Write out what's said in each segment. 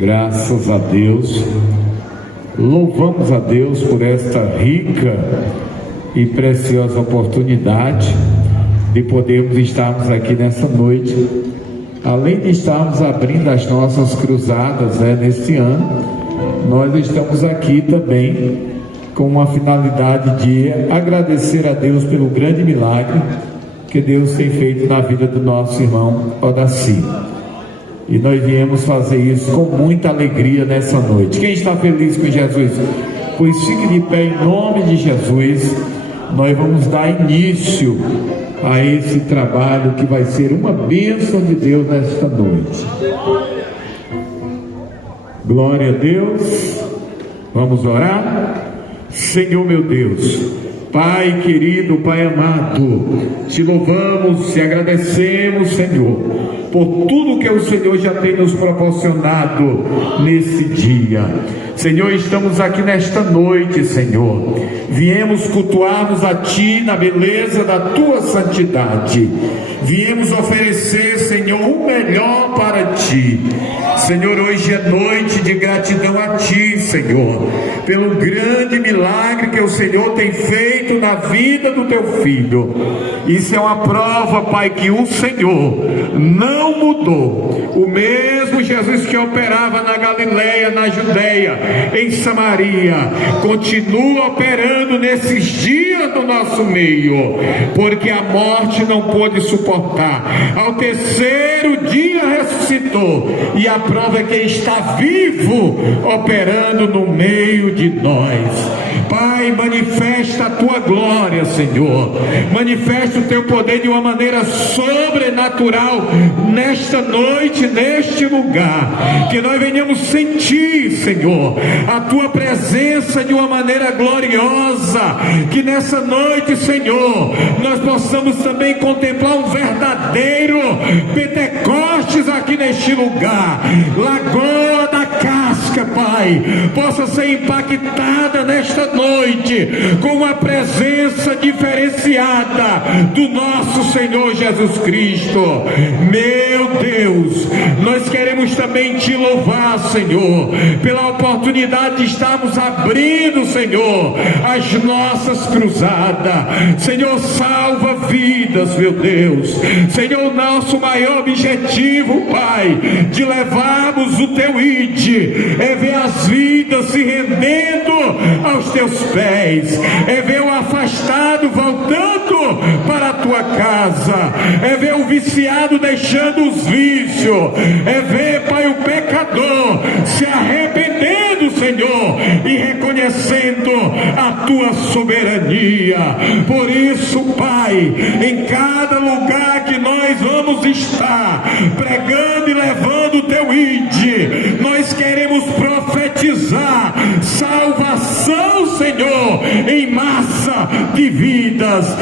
Graças a Deus, louvamos a Deus por esta rica e preciosa oportunidade de podermos estarmos aqui nessa noite. Além de estarmos abrindo as nossas cruzadas neste ano, nós estamos aqui também com uma finalidade de agradecer a Deus pelo grande milagre que Deus tem feito na vida do nosso irmão Odaci. E nós viemos fazer isso com muita alegria nessa noite. Quem está feliz com Jesus? Pois fique de pé em nome de Jesus. Nós vamos dar início a esse trabalho que vai ser uma bênção de Deus nesta noite. Glória a Deus. Vamos orar. Senhor meu Deus, Pai querido, Pai amado, te louvamos e agradecemos, Senhor, por tudo que o Senhor já tem nos proporcionado nesse dia. Senhor, estamos aqui nesta noite, Senhor, viemos cultuar-nos a Ti na beleza da Tua santidade, viemos oferecer, Senhor, o melhor para Ti. Senhor, hoje é noite de gratidão a Ti, Senhor, pelo grande milagre que o Senhor tem feito na vida do Teu Filho. Isso é uma prova, Pai, que o Senhor não mudou. O mesmo Jesus que operava na Galileia, na Judeia, em Samaria, continua operando nesses dias do nosso meio, porque a morte não pôde suportar. Ao terceiro dia ressuscitou, e a prova é que está vivo, operando no meio de nós. Pai, manifesta a Tua glória, Senhor, manifesta o Teu poder de uma maneira sobrenatural nesta noite, neste lugar, que nós venhamos sentir, Senhor, a Tua presença de uma maneira gloriosa, que nessa noite, Senhor, nós possamos também contemplar um verdadeiro Pentecostes aqui neste lugar. Lagoa da Casca, Pai, possa ser impactada nesta noite com uma presença diferenciada do nosso Senhor Jesus Cristo. Meu Deus, nós queremos também Te louvar, Senhor, pela oportunidade de estarmos abrindo, Senhor, as nossas cruzadas. Senhor, salva vidas, meu Deus. Senhor, o nosso maior objetivo, Pai, de levarmos o Teu ID, é ver as vidas se rendendo aos Teus pés, é ver o afastado voltando para a Tua casa, é ver o viciado deixando os vícios, é ver, Pai, o pecador se arrependendo, Senhor, e reconhecendo a Tua soberania. Por isso, Pai, em cada lugar que nós vamos estar pregando e levando o Teu ID, nós queremos profetizar salvação, Senhor, em massa de vidas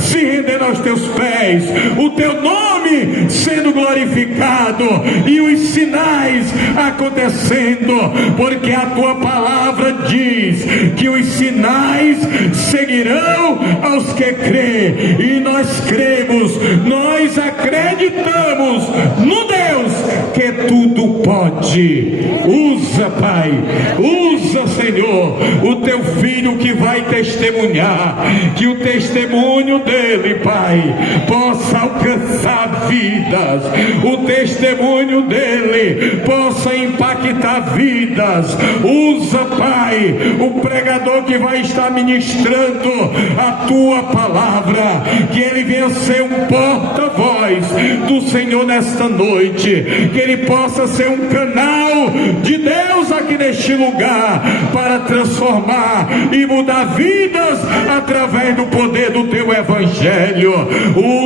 se rendendo aos Teus pés, o Teu nome sendo glorificado e os sinais acontecendo, porque a Tua palavra diz que os sinais seguirão aos que crê, e nós cremos, nós acreditamos no Deus que tudo pode. Usa, Pai, usa, Senhor, o Teu Filho que vai testemunhar, que o testemunho dele, Pai, possa alcançar vidas, o testemunho dele possa impactar vidas. Usa, Pai, o pregador que vai estar ministrando a Tua palavra, que ele venha ser um porta-voz do Senhor nesta noite, que ele possa ser um canal de Deus aqui neste lugar, para transformar e mudar vidas através do poder do Teu Evangelho.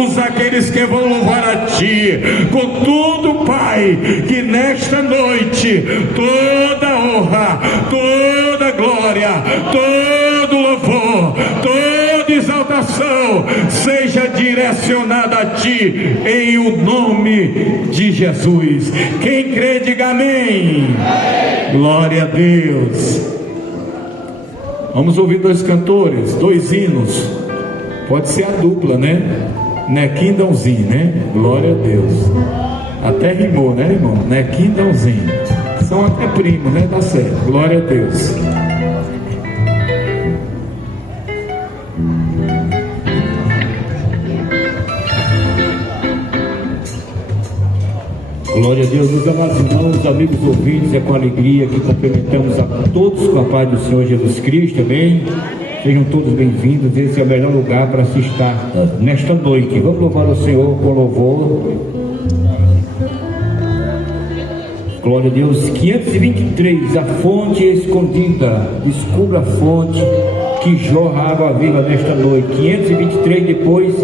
Usa aqueles que vão louvar a Ti, contudo, Pai, que nesta noite toda honra, toda glória, todo louvor, toda exaltação seja direcionada a Ti, em o nome de Jesus. Quem crê, diga amém. Glória a Deus. Vamos ouvir dois cantores, dois hinos. Pode ser a dupla, né? Nequindãozinho, né? Glória a Deus. Até rimou, né, irmão? Né? Quindãozinho. São até primos, né? Tá certo. Glória a Deus. Glória a Deus, meus amados irmãos, amigos ouvintes, é com alegria que cumprimentamos a todos com a paz do Senhor Jesus Cristo, amém? Sejam todos bem-vindos, esse é o melhor lugar para se estar nesta noite. Vamos louvar o Senhor com louvor. Glória a Deus. 523, a fonte escondida, descubra a fonte que jorra água viva nesta noite. 523, depois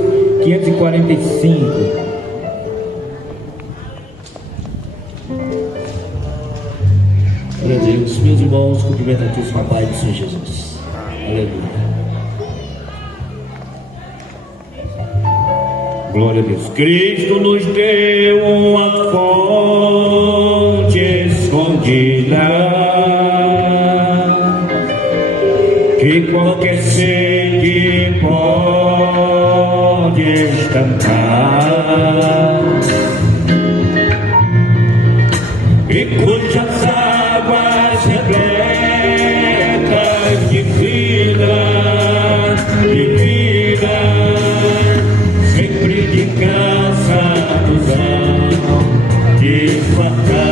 545. Glória a Deus, meus irmãos, cumprimento a todos com a paz do Senhor Jesus. Aleluia. Glória a Deus. Cristo nos deu uma fonte escondida, que qualquer sede pode estancar, e cujas águas repletas de vida, sempre de graça nos hão de fartar.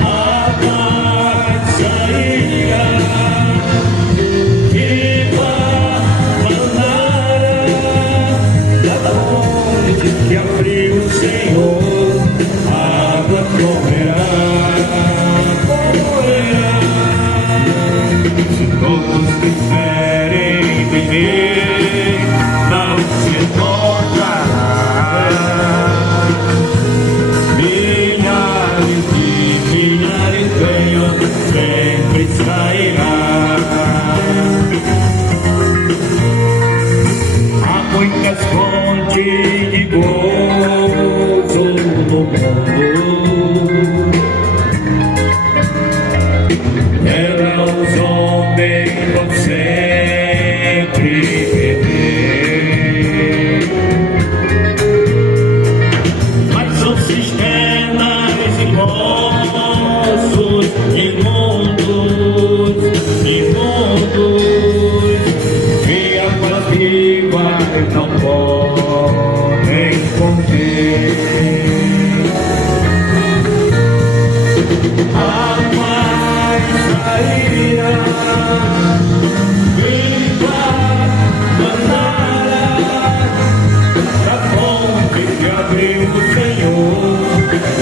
Água saída, viva manara, da fonte que abriu o Senhor, água correrá, correrá. Se todos quiserem beber, não se encontrará. Milhares de milhares venham, sempre sairá. Há muitas fontes de gozo no mundo, nela os homens vão sempre beber, mas são cisternas e poços imundos, que águas vivas não podem conter. Águas saídas, viva manara, da fonte que abriu o Senhor,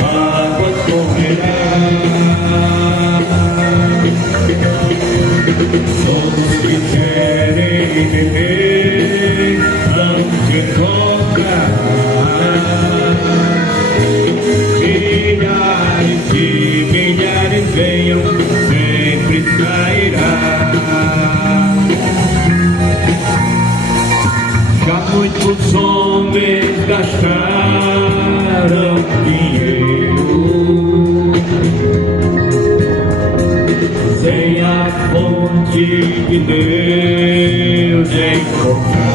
águas correrão. Todos que querem beber, não se encontrará. Milhares de milhares venham, sempre sairá. Já muitos homens gastaram dinheiro sem a fonte de Deus encontrar.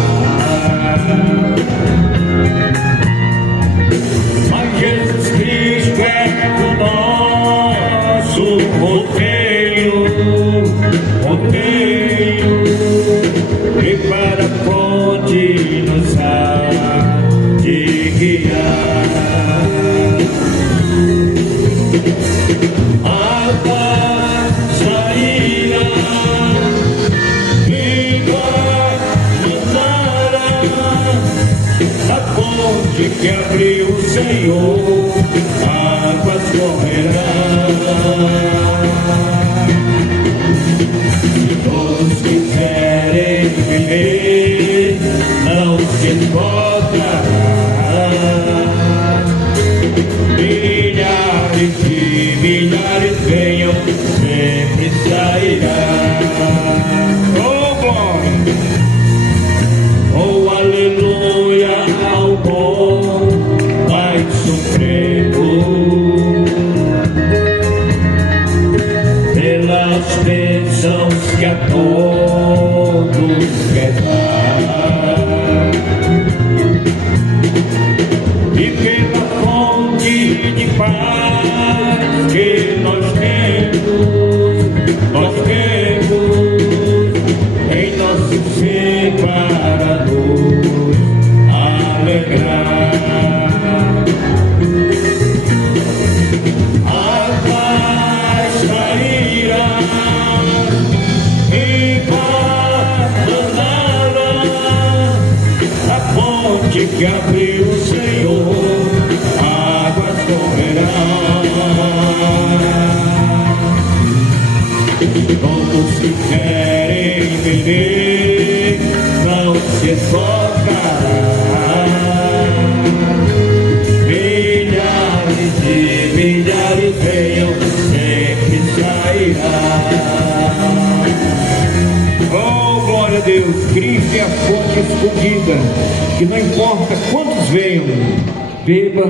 Mas Jesus Cristo é o nosso roteiro, e para a fonte nos há de guiar. Água saída, viva manara, a fonte que abriu o Senhor, águas correrão. Se todos quiserem viver, não se encontrará. Milhares de milhares venham, sempre sairá. Oh, glória! Oh, aleluia ao bom Pai Supremo, pelas bênçãos que a todos quer dar. fonte de paz que nós temos em nosso ser para nos alegrar. A paz sairá a fonte que abriu o Senhor, águas correrão. Todos que querem beber, não se esgotará. Milhares e milhares venham, sempre sairá. Oh, glória a Deus, Cristo é a fonte escondida, que não importa quantos venham, beba,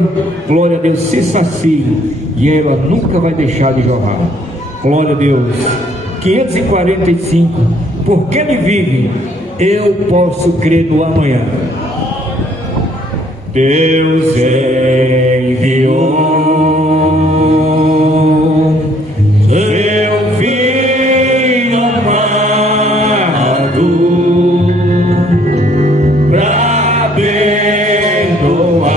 glória a Deus, se sacie, e ela nunca vai deixar de jorrar. Glória a Deus. 545, porque Ele vive, eu posso crer no amanhã. Deus enviou seu Filho amado pra perdoar,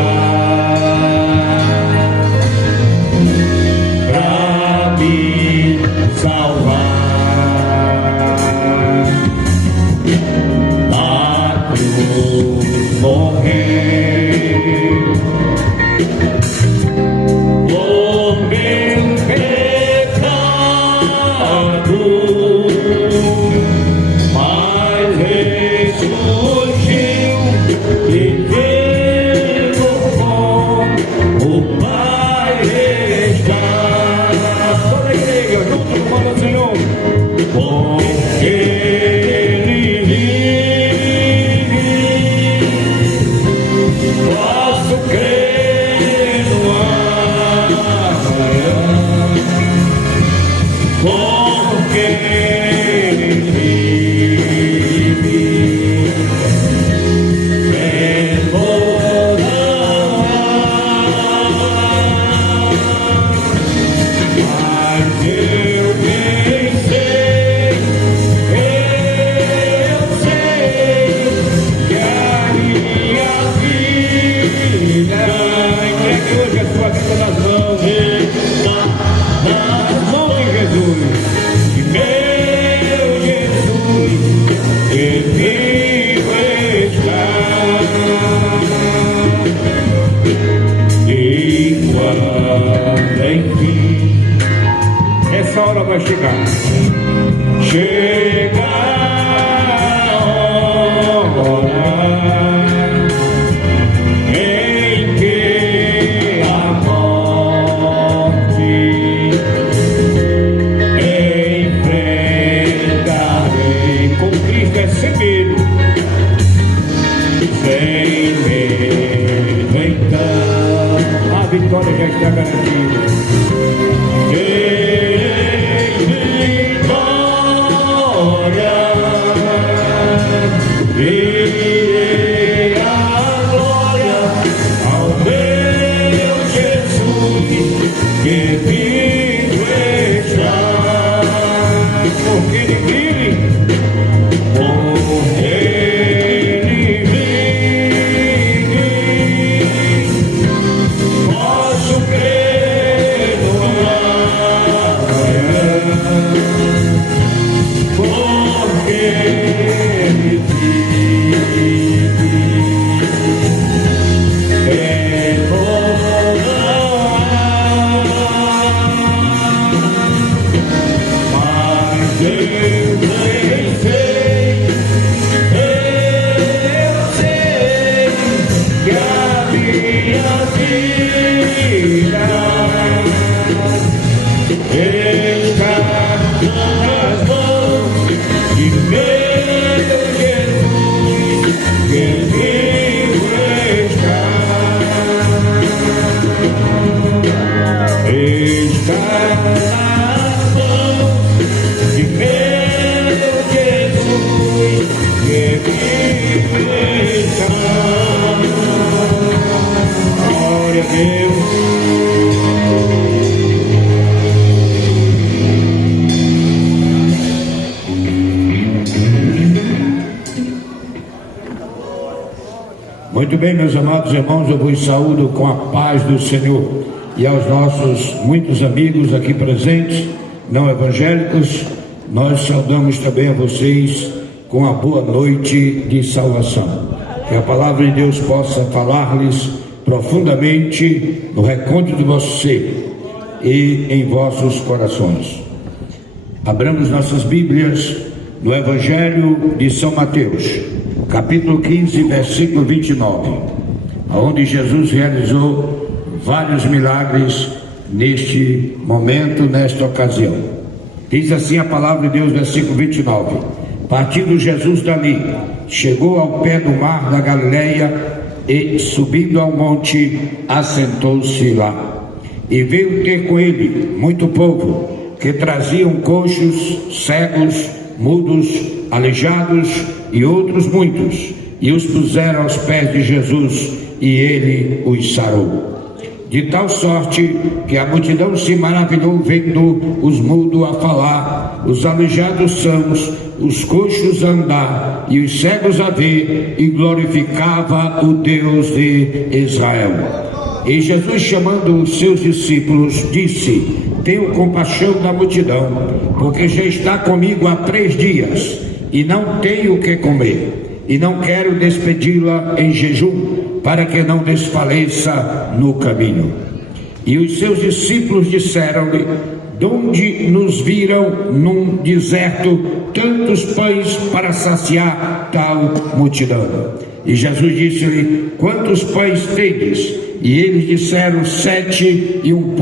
pra me salvar. Na cruz morreu por meu pecado, mas ressurgiu e veio com o Pai está. Toda a igreja junto com o Senhor, porque Ele vive, posso crer no amanhã, porque Ele vive, mas eu bem sei que a minha vida, entregue hoje a sua vida nas mãos de Jesus, de meu Jesus, que vivo está. E quando enfim essa hora vai chegar, chegar a hora em que a morte enfrentarei com Cristo, é sem medo, então a vitória já está garantida. Irei a glória ao meu Jesus, que vivo está, porque Ele vive, porque Ele vive, posso crer no amanhã, porque Ele Glória a Deus. Também, meus amados irmãos, eu vos saúdo com a paz do Senhor. E aos nossos muitos amigos aqui presentes, não evangélicos, nós saudamos também a vocês com a boa noite de salvação. Que a palavra de Deus possa falar-lhes profundamente no recôndito de você e em vossos corações. Abramos nossas Bíblias no Evangelho de São Mateus, capítulo 15, versículo 29, onde Jesus realizou vários milagres neste momento, nesta ocasião. Diz assim a palavra de Deus, versículo 29: partindo Jesus dali, chegou ao pé do mar da Galileia e, subindo ao monte, assentou-se lá. E veio ter com ele muito povo, que traziam coxos, cegos, mudos, aleijados e outros muitos, e os puseram aos pés de Jesus, e ele os sarou. De tal sorte que a multidão se maravilhou vendo os mudos a falar, os aleijados sãos, os coxos a andar e os cegos a ver, e glorificava o Deus de Israel. E Jesus, chamando os seus discípulos, disse: tenho compaixão da multidão, porque já está comigo há 3 dias, e não tenho o que comer, e não quero despedi-la em jejum, para que não desfaleça no caminho. E os seus discípulos disseram-lhe: donde nos viram num deserto tantos pães para saciar tal multidão? E Jesus disse-lhe: quantos pães tendes? E eles disseram: 7 e um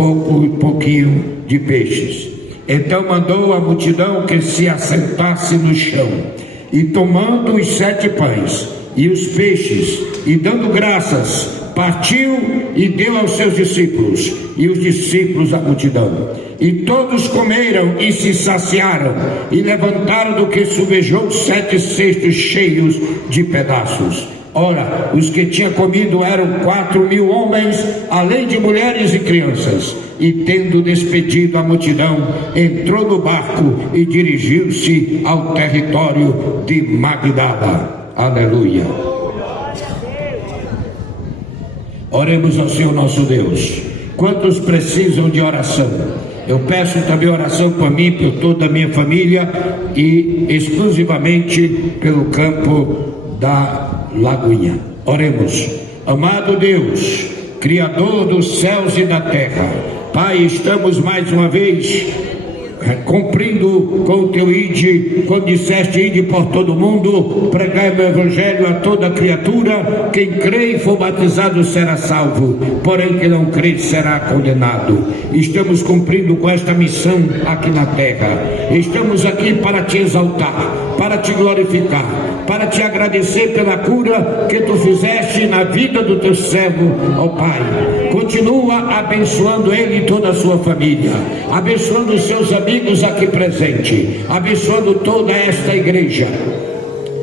pouquinho de peixes. Então mandou a multidão que se assentasse no chão, e tomando os 7 pães e os peixes, e dando graças, partiu e deu aos seus discípulos, e os discípulos à multidão. E todos comeram e se saciaram, e levantaram do que subejou 7 cestos cheios de pedaços. Ora, os que tinham comido eram 4.000 homens, além de mulheres e crianças. E tendo despedido a multidão, entrou no barco e dirigiu-se ao território de Magdala. Aleluia. Oremos ao Senhor nosso Deus. Quantos precisam de oração? Eu peço também oração por mim, por toda a minha família e exclusivamente pelo campo da Lagoinha. Oremos. Amado Deus, Criador dos céus e da terra, Pai, estamos mais uma vez cumprindo com o teu ide, quando disseste: ide por todo mundo, pregai o evangelho a toda criatura, quem crê e for batizado será salvo, porém quem não crê será condenado. Estamos cumprindo com esta missão aqui na terra. Estamos aqui para te exaltar, para te glorificar, para te agradecer pela cura que tu fizeste na vida do teu servo, ó Pai. Continua abençoando ele e toda a sua família, abençoando os seus amigos aqui presentes, abençoando toda esta igreja,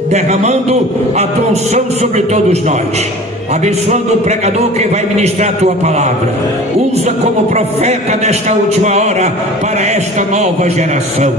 derramando a tua unção sobre todos nós, abençoando o pregador que vai ministrar a tua palavra. Usa como profeta nesta última hora para esta nova geração.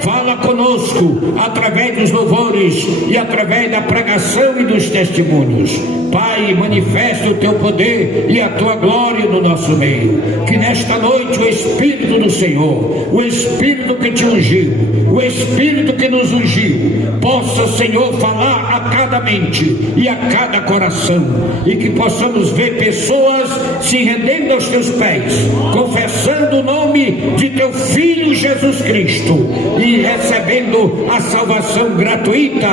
Fala conosco através dos louvores e através da pregação e dos testemunhos. Pai, manifesta o teu poder e a tua glória no nosso meio. Que nesta noite o Espírito do Senhor, o Espírito que te ungiu, o Espírito que nos ungiu, possa, Senhor, falar a cada mente e a cada coração, e que possamos ver pessoas se rendendo aos teus pés, confessando o nome de teu Filho Jesus Cristo e recebendo a salvação gratuita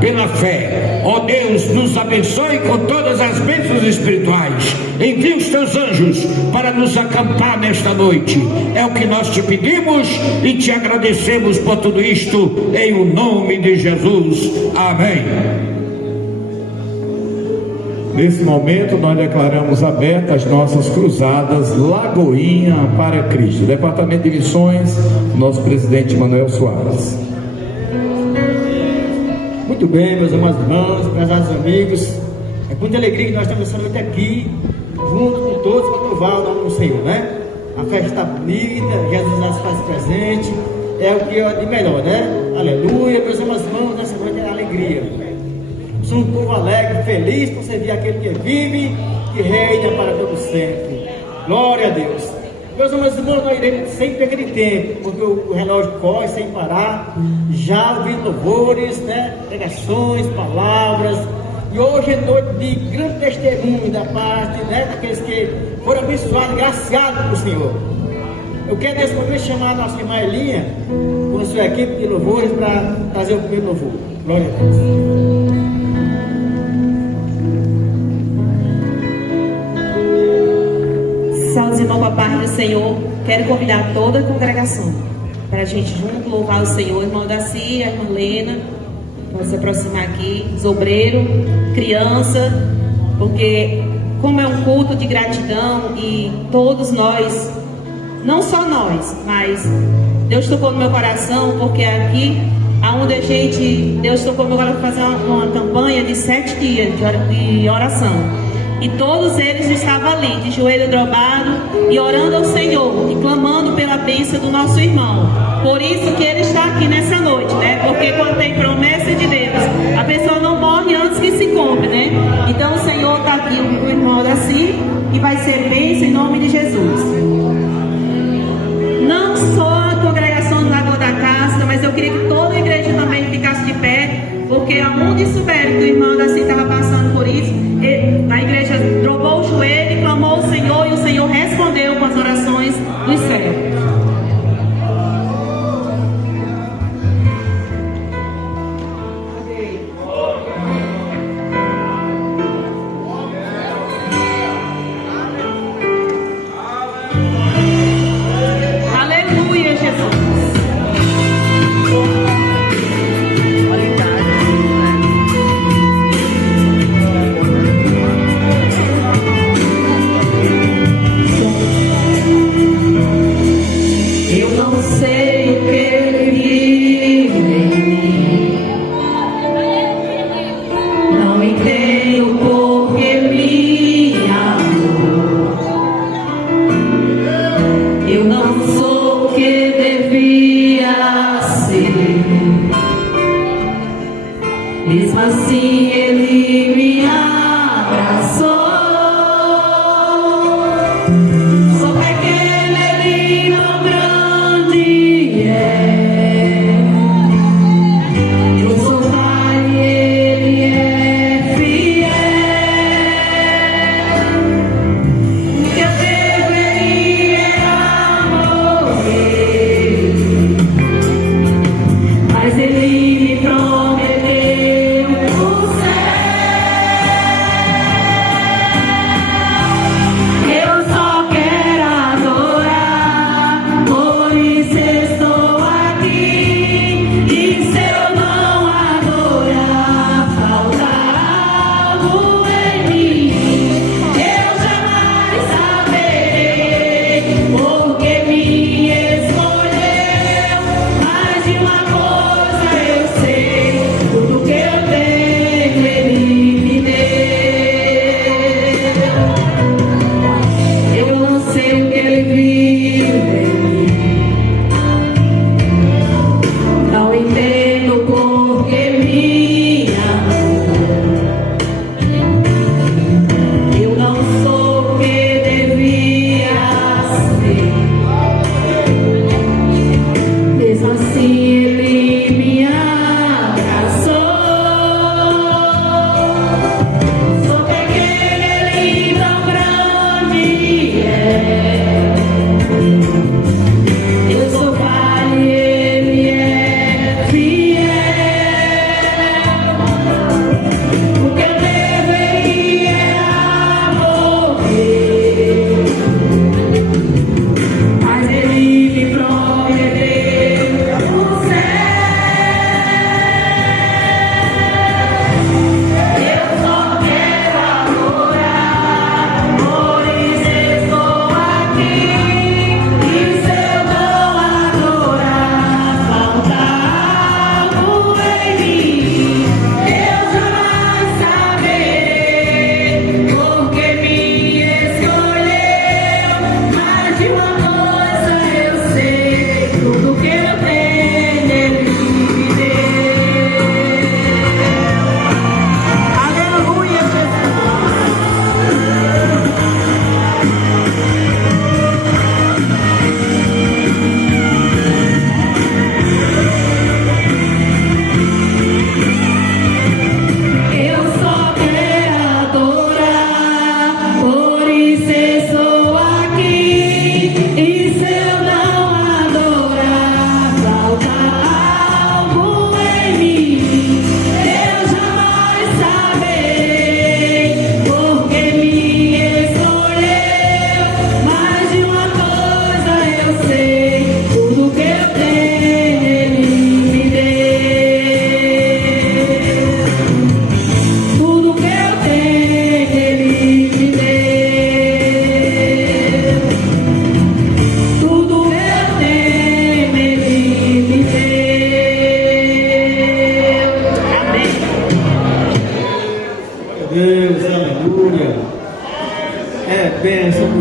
pela fé. Ó Deus, nos abençoe com todas as bênçãos espirituais. Envia os teus anjos para nos acampar nesta noite. É o que nós te pedimos e te agradecemos por tudo isto, em o nome de Jesus. Amém. Nesse momento nós declaramos abertas as nossas cruzadas Lagoinha para Cristo. Departamento de Missões, nosso presidente Manuel Soares. Muito bem, meus amados irmãos, prezados amigos, é com muita alegria que nós estamos essa noite aqui, juntos com todos, para louvar o nome do Senhor, né? A festa está bonita, Jesus já se faz presente, é o que é de melhor, né? Aleluia, meus amados irmãos, nessa noite é alegria. Somos um povo alegre, feliz por servir aquele que vive, que reina para todo sempre. Glória a Deus. Meus amados irmãos, nós iremos sem perder tempo, porque o relógio corre sem parar. Já ouvi louvores, né? Pregações, palavras. E hoje é noite de grande testemunho da parte, né? Daqueles que foram abençoados, graciados pelo Senhor. Eu quero nesse momento chamar a nossa irmã Elinha, com a sua equipe de louvores, para trazer o primeiro louvor. Glória a Deus. Saúde, irmão, para a paz do Senhor. Quero convidar toda a congregação para a gente junto louvar o Senhor. Irmão Daci, a irmã Lena, para se aproximar aqui, os obreiros, criança, porque como é um culto de gratidão e todos nós, não só nós, mas Deus tocou no meu coração, porque aqui aonde a gente, Deus tocou no meu coração para fazer uma campanha de 7 dias de oração. E todos eles estavam ali, de joelho dobrado e orando ao Senhor, e clamando pela bênção do nosso irmão. Por isso que ele está aqui nessa noite, né? Porque quando tem promessa de Deus, a pessoa não morre antes que se cumpra, né? Então o Senhor está aqui, o irmão assim, e vai ser bênção em nome de Jesus. Não só a congregação do Lagoa da Casca, mas eu queria que toda a igreja também ficasse de pé, porque aonde souberam que o irmão assim estava passando por isso, a igreja dobrou o joelho e clamou ao Senhor, e o Senhor respondeu com as orações dos céus. Aleluia, Jesus. Mesmo assim ele me abraçou. Sou pequeno, ele não grande é. Eu sou pai, ele é fiel. O que eu devo ele é morrer, mas ele me prometeu.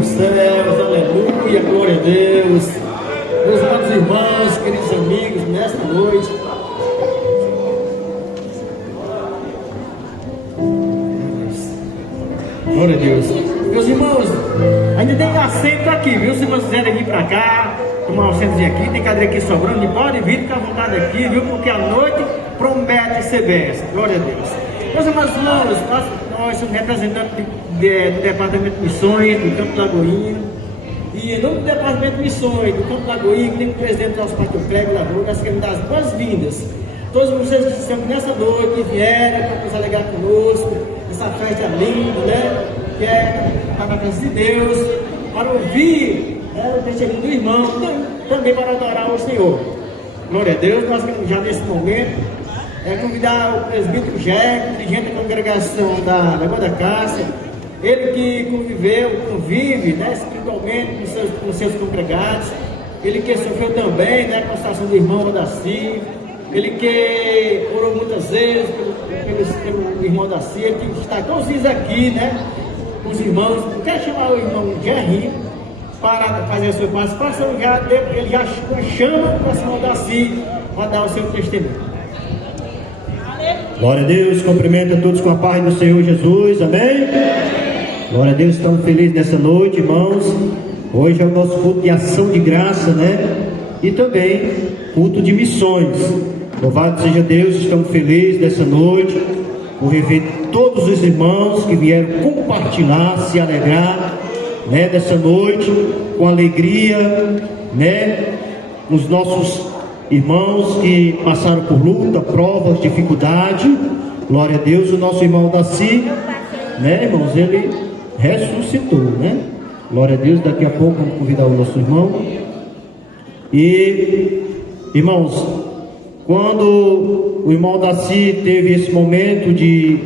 nos céus, aleluia, glória a Deus. Meus amados irmãos, queridos amigos, nesta noite, glória a Deus. Meus irmãos, ainda tem assento aqui, viu? Se vocês quiserem vir para cá, tomar um assentozinho aqui, tem cadeira aqui sobrando, pode vir, fica à vontade aqui, viu? Porque a noite promete ser bênção, glória a Deus. Meus amados irmãos, nós somos representantes do Departamento de Missões do Campo Lagoinha. E em nome do Departamento de Missões do Campo Lagoinha, que tem o presidente do nosso pastor Cléber Lagoa, nós queremos dar as boas-vindas. Todos vocês que estão nessa noite, que vieram para nos alegrar conosco, essa festa linda, né? Que é a presença de Deus, para ouvir, né, o testemunho do irmão, também para adorar o Senhor. Glória a Deus. Nós queremos já nesse momento convidar o presbítero Jeco, dirigente da congregação da Lagoa da Cássia, ele que convive, né, espiritualmente com seus congregados, ele que sofreu também, né, com a situação do irmão Daci, ele que orou muitas vezes pelo irmão Daci, ele que está todos os dias aqui, né, com os irmãos. Eu quero chamar o irmão Jerry para fazer a sua participação, ele já chama o irmão Daci para dar o seu testemunho. Glória a Deus, cumprimento a todos com a paz do Senhor Jesus, amém? Glória a Deus, estamos felizes nessa noite, irmãos. Hoje é o nosso culto de ação de graça, né? E também culto de missões. Louvado seja Deus, estamos felizes nessa noite por rever todos os irmãos que vieram compartilhar, se alegrar, né? Dessa noite, com alegria, né? Os nossos irmãos que passaram por luta, provas, dificuldade. Glória a Deus, o nosso irmão Daci, né, irmãos, ele ressuscitou, né? Glória a Deus, daqui a pouco vamos convidar o nosso irmão. E, irmãos, quando o irmão Daci teve esse momento de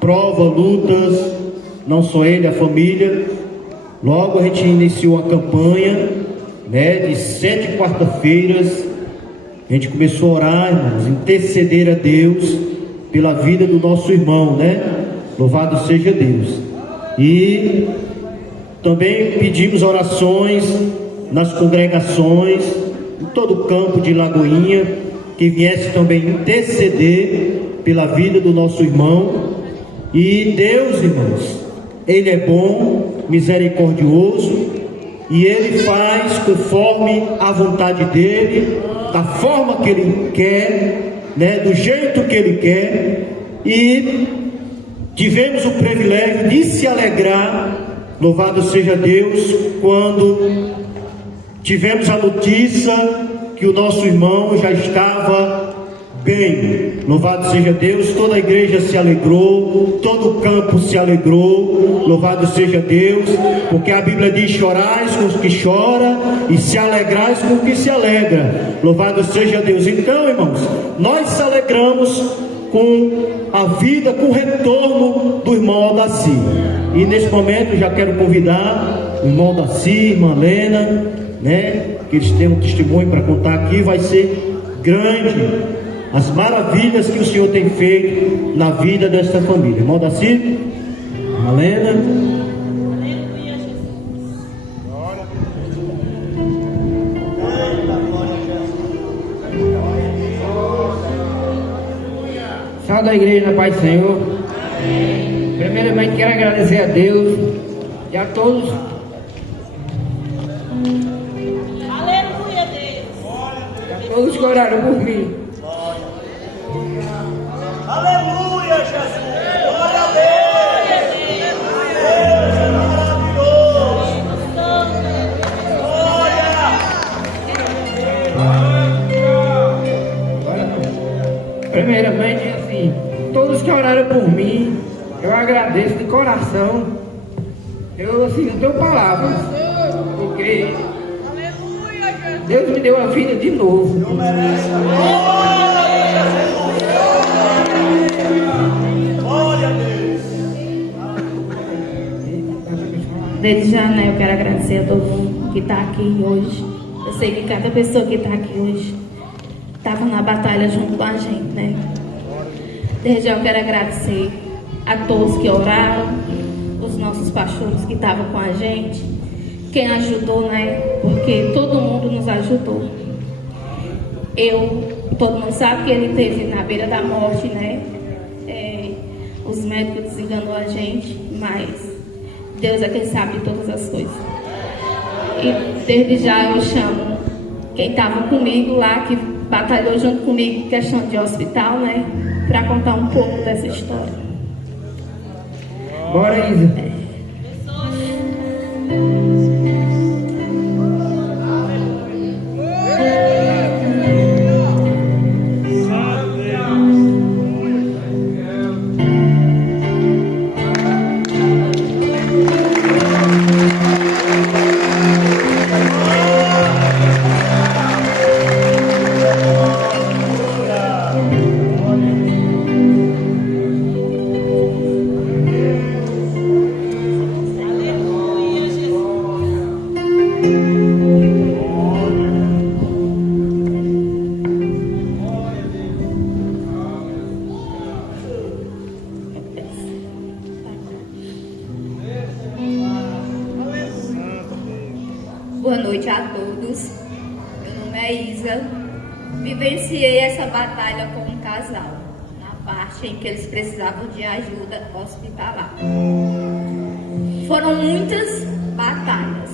prova, lutas, não só ele, a família, logo a gente iniciou a campanha, né, de 7 quarta-feiras. A gente começou a orar, irmãos, interceder a Deus pela vida do nosso irmão, né? Louvado seja Deus. E também pedimos orações nas congregações, em todo o campo de Lagoinha, que viesse também interceder pela vida do nosso irmão. E Deus, irmãos, Ele é bom, misericordioso, e Ele faz conforme a vontade dEle, da forma que Ele quer, né, do jeito que Ele quer. E tivemos o privilégio de se alegrar, louvado seja Deus, quando tivemos a notícia que o nosso irmão já estava bem. Louvado seja Deus, toda a igreja se alegrou, todo o campo se alegrou, louvado seja Deus, porque a Bíblia diz: chorais com os que choram e se alegrais com os que se alegra. Louvado seja Deus. Então, irmãos, nós se alegramos com a vida, com o retorno do irmão Daci. E nesse momento já quero convidar o irmão Daci, irmã Lena, né, que eles têm um testemunho para contar aqui. Vai ser grande as maravilhas que o Senhor tem feito na vida desta família. Irmão Daci, irmã Lena. Salve a igreja na paz do Senhor. Primeiramente quero agradecer a Deus e a todos. Aleluia, Deus. A todos que oraram por mim. Aleluia, Jesus! Glória a Deus! Deus é maravilhoso! Glória! Primeiramente, assim, todos que oraram por mim, eu agradeço de coração. Eu, assim, não tenho palavras, porque Deus me deu a vida de novo. Desde já, né, eu quero agradecer a todo mundo que está aqui hoje. Eu sei que cada pessoa que está aqui hoje estava na batalha junto com a gente, né? Desde já eu quero agradecer a todos que oraram, os nossos pastores que estavam com a gente, quem ajudou, né? Porque todo mundo nos ajudou. Todo mundo sabe que ele esteve na beira da morte, né? Os médicos desenganou a gente, mas Deus é quem sabe de todas as coisas. E desde já eu chamo quem estava comigo lá, que batalhou junto comigo em questão de hospital, né? Para contar um pouco dessa história. Bora, Isa. Boa noite a todos. Meu nome é Isa. Vivenciei essa batalha com um casal, na parte em que eles precisavam de ajuda hospitalar. Foram muitas batalhas,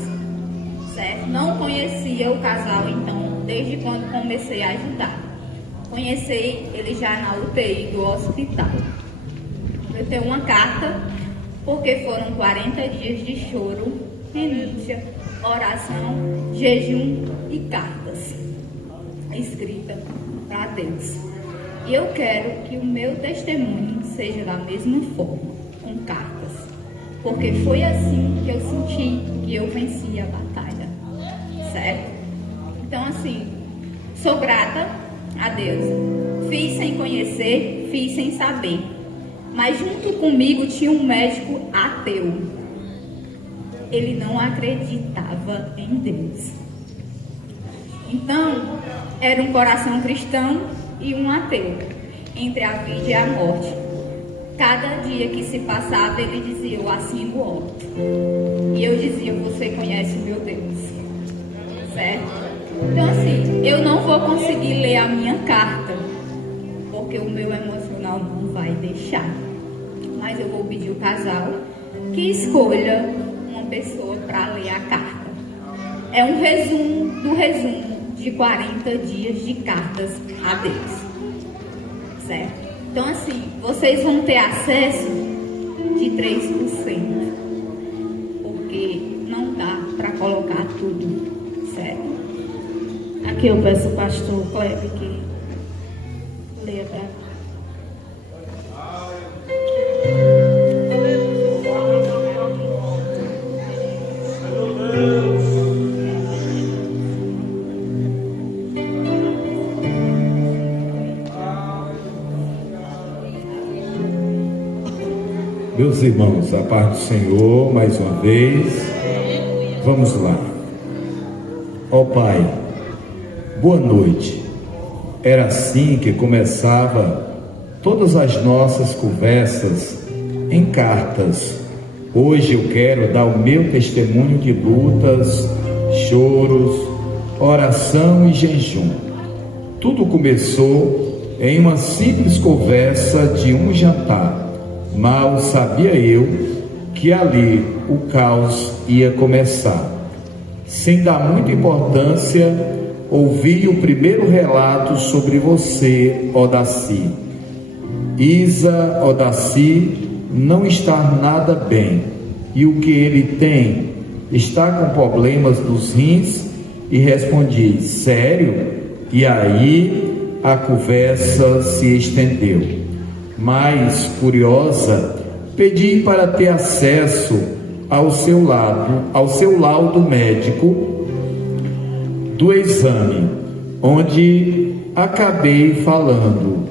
certo? Não conhecia o casal, então, desde quando comecei a ajudar. Conheci ele já na UTI do hospital. Eu tenho uma carta, porque foram 40 dias de choro, renúncia, oração, jejum e cartas escritas para Deus. E eu quero que o meu testemunho seja da mesma forma, com cartas, porque foi assim que eu senti que eu venci a batalha, certo? Então, assim, sou grata a Deus. Fiz sem conhecer, fiz sem saber, mas junto comigo tinha um médico ateu. Ele não acreditava em Deus. Então, era um coração cristão e um ateu, entre a vida e a morte. Cada dia que se passava, ele dizia, eu assino o óbito. E eu dizia, você conhece o meu Deus. Certo? Então, assim, eu não vou conseguir ler a minha carta, porque o meu emocional não vai deixar. Mas eu vou pedir ao casal que escolha pessoa para ler a carta. É um resumo do resumo de 40 dias de cartas a Deus, certo? Então, assim, vocês vão ter acesso de 3%, porque não dá para colocar tudo, certo? Aqui eu peço ao pastor Kleber que leia para mim. Meus irmãos, a paz do Senhor, mais uma vez, vamos lá. Ó Pai, boa noite. Era assim que começava todas as nossas conversas em cartas. Hoje eu quero dar o meu testemunho de lutas, choros, oração e jejum. Tudo começou em uma simples conversa de um jantar. Mal sabia eu que ali o caos ia começar. Sem dar muita importância, ouvi o primeiro relato sobre você, Odaci. Isa Odaci não está nada bem, e o que ele tem? Está com problemas nos rins? E respondi, sério? E aí a conversa se estendeu. Mais curiosa, pedi para ter acesso ao seu laudo médico do exame, onde acabei falando,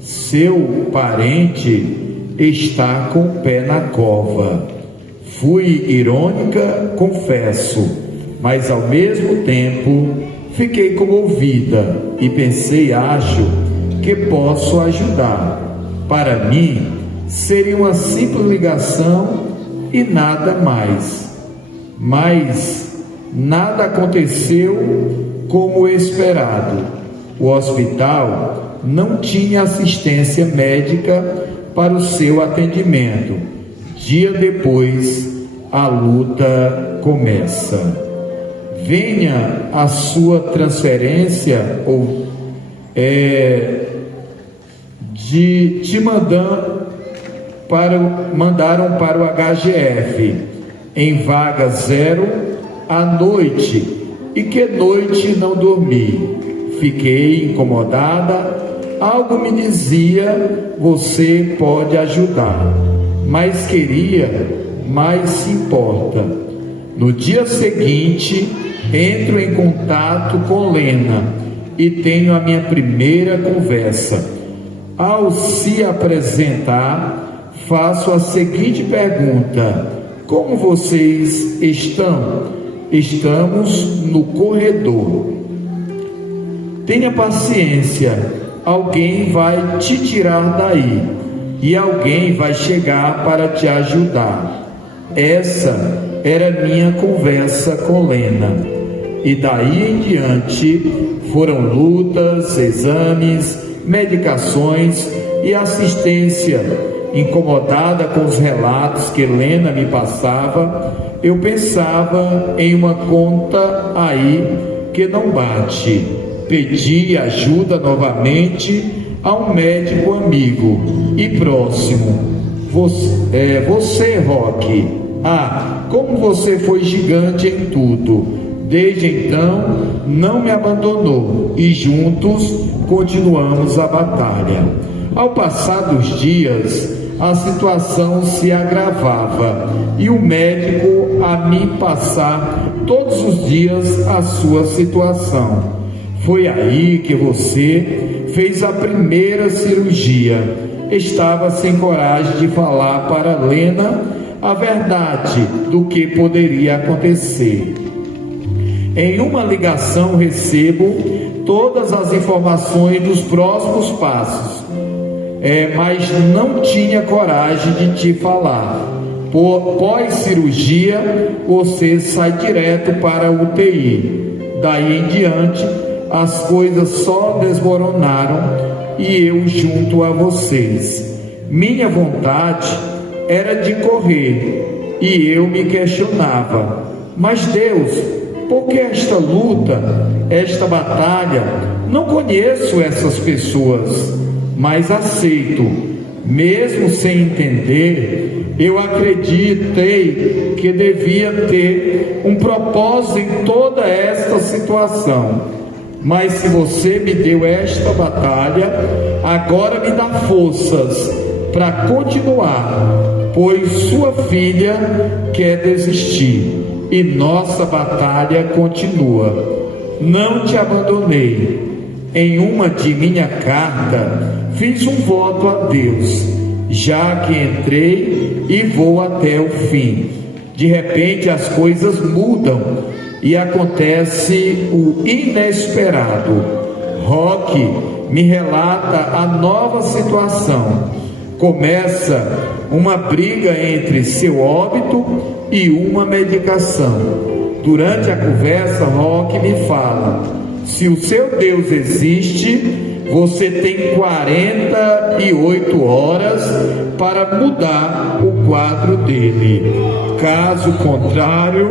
seu parente está com o pé na cova. Fui irônica, confesso, mas ao mesmo tempo fiquei comovida e pensei, acho que posso ajudar. Para mim, seria uma simples ligação e nada mais. mas nada aconteceu como esperado. O hospital não tinha assistência médica para o seu atendimento. Dia depois, a luta começa. Venha a sua transferência mandaram para o HGF em vaga 0 à noite, e que noite não dormi. Fiquei incomodada. Algo me dizia: você pode ajudar, mas se importa. No dia seguinte, entro em contato com Lena e tenho a minha primeira conversa. Ao se apresentar, faço a seguinte pergunta: como vocês estão? Estamos no corredor. Tenha paciência, alguém vai te tirar daí e alguém vai chegar para te ajudar. Essa era minha conversa com Lena. E daí em diante foram lutas, exames, medicações e assistência. Incomodada com os relatos que Lena me passava, eu pensava em uma conta aí que não bate. Pedi ajuda novamente a um médico amigo e próximo. Você, Roque, como você foi gigante em tudo. Desde então não me abandonou e juntos continuamos a batalha. Ao passar dos dias, a situação se agravava e o médico a me passar todos os dias a sua situação. Foi aí que você fez a primeira cirurgia. Estava sem coragem de falar para Lena a verdade do que poderia acontecer. Em uma ligação recebo todas as informações dos próximos passos, mas não tinha coragem de te falar. Pós-cirurgia, você sai direto para a UTI. Daí em diante, as coisas só desmoronaram e eu junto a vocês. Minha vontade era de correr e eu me questionava: mas Deus, por que esta luta, esta batalha? Não conheço essas pessoas, mas aceito. Mesmo sem entender, eu acreditei que devia ter um propósito em toda esta situação. Mas se você me deu esta batalha, agora me dá forças para continuar, pois sua filha quer desistir e nossa batalha continua. Não te abandonei. Em uma de minha carta, fiz um voto a Deus, já que entrei e vou até o fim. De repente as coisas mudam e acontece o inesperado. Roque me relata a nova situação. Começa uma briga entre seu óbito e uma medicação. Durante a conversa, Roque me fala: se o seu Deus existe, você tem 48 horas para mudar o quadro dele. Caso contrário,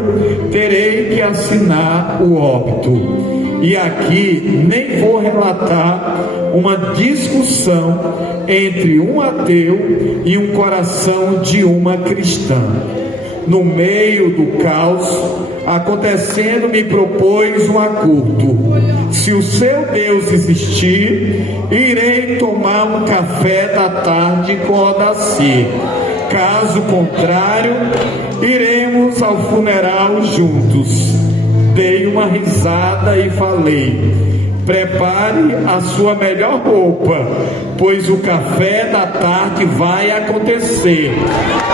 terei que assinar o óbito. E aqui nem vou relatar uma discussão entre um ateu e um coração de uma cristã. No meio do caos acontecendo, me propôs um acordo: se o seu Deus existir, irei tomar um café da tarde com Odaci. Caso contrário, iremos ao funeral juntos. Dei uma risada e falei: prepare a sua melhor roupa, pois o café da tarde vai acontecer,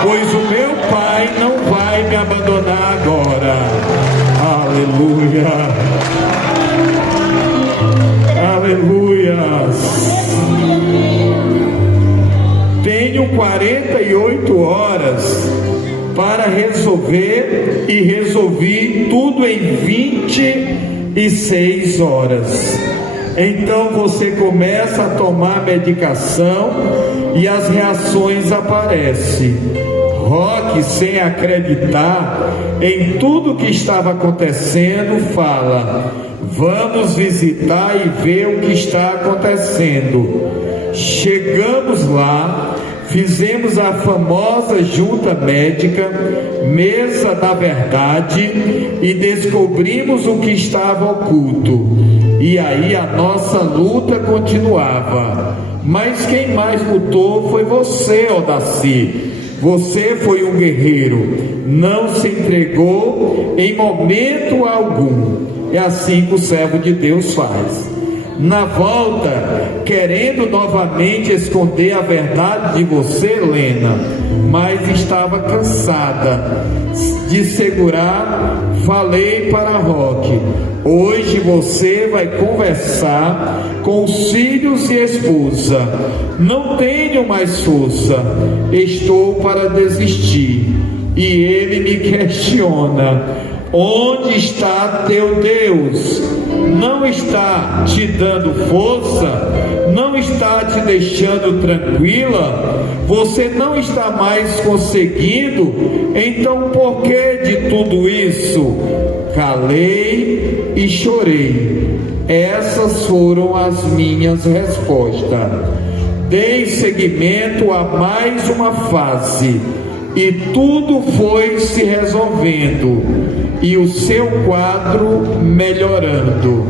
pois o meu pai não vai me abandonar agora. Aleluia, aleluias. Tenho 48 horas para resolver, e resolvi tudo em 26 horas. Então você começa a tomar medicação e as reações aparecem. Roque, sem acreditar em tudo que estava acontecendo, fala: vamos visitar e ver o que está acontecendo. Chegamos lá, fizemos a famosa junta médica, mesa da verdade, e descobrimos o que estava oculto. E aí a nossa luta continuava. Mas quem mais lutou foi você, Odaci. Você foi um guerreiro, não se entregou em momento algum. É assim que o servo de Deus faz. Na volta, querendo novamente esconder a verdade de você, Helena, mas estava cansada de segurar, falei para Roque: hoje você vai conversar com os filhos e esposa. Não tenho mais força, estou para desistir. E ele me questiona: onde está teu Deus? Não está te dando força? Não está te deixando tranquila? Você não está mais conseguindo? Então por que de tudo isso? Calei e chorei. Essas foram as minhas respostas. Dei seguimento a mais uma fase e tudo foi se resolvendo e o seu quadro melhorando.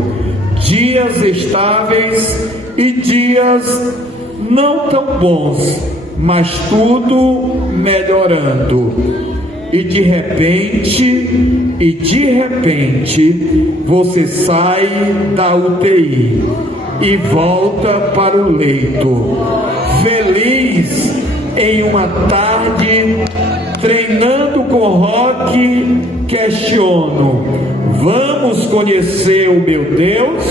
Dias estáveis e dias não tão bons, mas tudo melhorando. E de repente, você sai da UTI e volta para o leito, feliz em uma tarde, treinando com Roque. Questiono: vamos conhecer o meu Deus?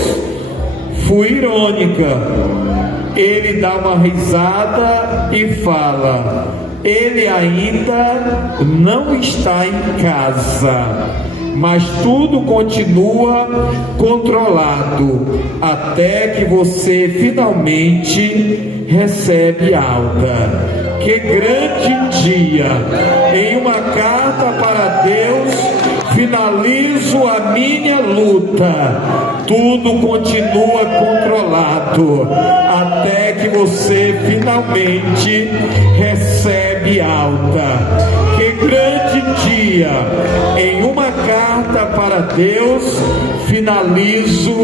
Fui irônica. Ele dá uma risada e fala: ele ainda não está em casa, mas tudo continua controlado até que você finalmente recebe alta. Que grande dia! Em uma carta para Deus, finalizo a minha luta. Tudo continua controlado até que você finalmente recebe alta. Que grande dia! Em uma carta para Deus, finalizo